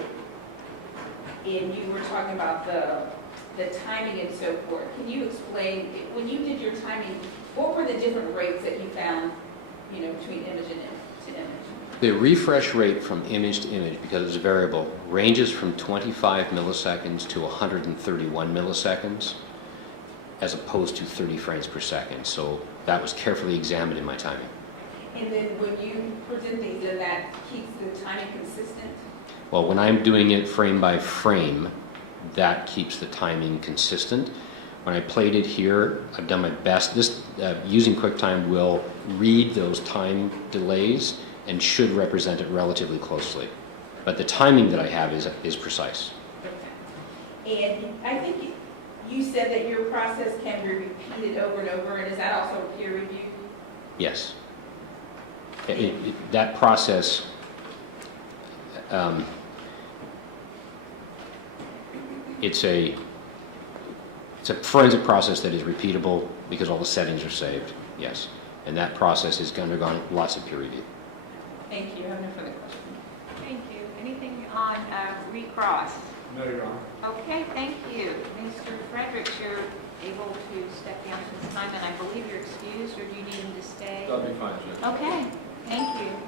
and you were talking about the timing and so forth. Can you explain, when you did your timing, what were the different rates that you found, you know, between image to image? The refresh rate from image to image, because it's variable, ranges from 25 milliseconds to 131 milliseconds, as opposed to 30 frames per second. So that was carefully examined in my timing. And then when you present these, then that keeps the timing consistent? Well, when I'm doing it frame by frame, that keeps the timing consistent. When I played it here, I've done my best. This using QuickTime will read those time delays and should represent it relatively closely. But the timing that I have is precise. Okay. And I think you said that your process can be repeated over and over, and is that also peer reviewed? Yes. That process, it's a forensic process that is repeatable because all the settings are saved, yes. And that process has undergone lots of peer review. Thank you. I have no further questions. Thank you. Anything on recross? No, Your Honor. Okay, thank you. Mr. Fredericks, you're able to step down at this time, and I believe you're excused, or do you need him to stay? That'll be fine, Judge. Okay, thank you.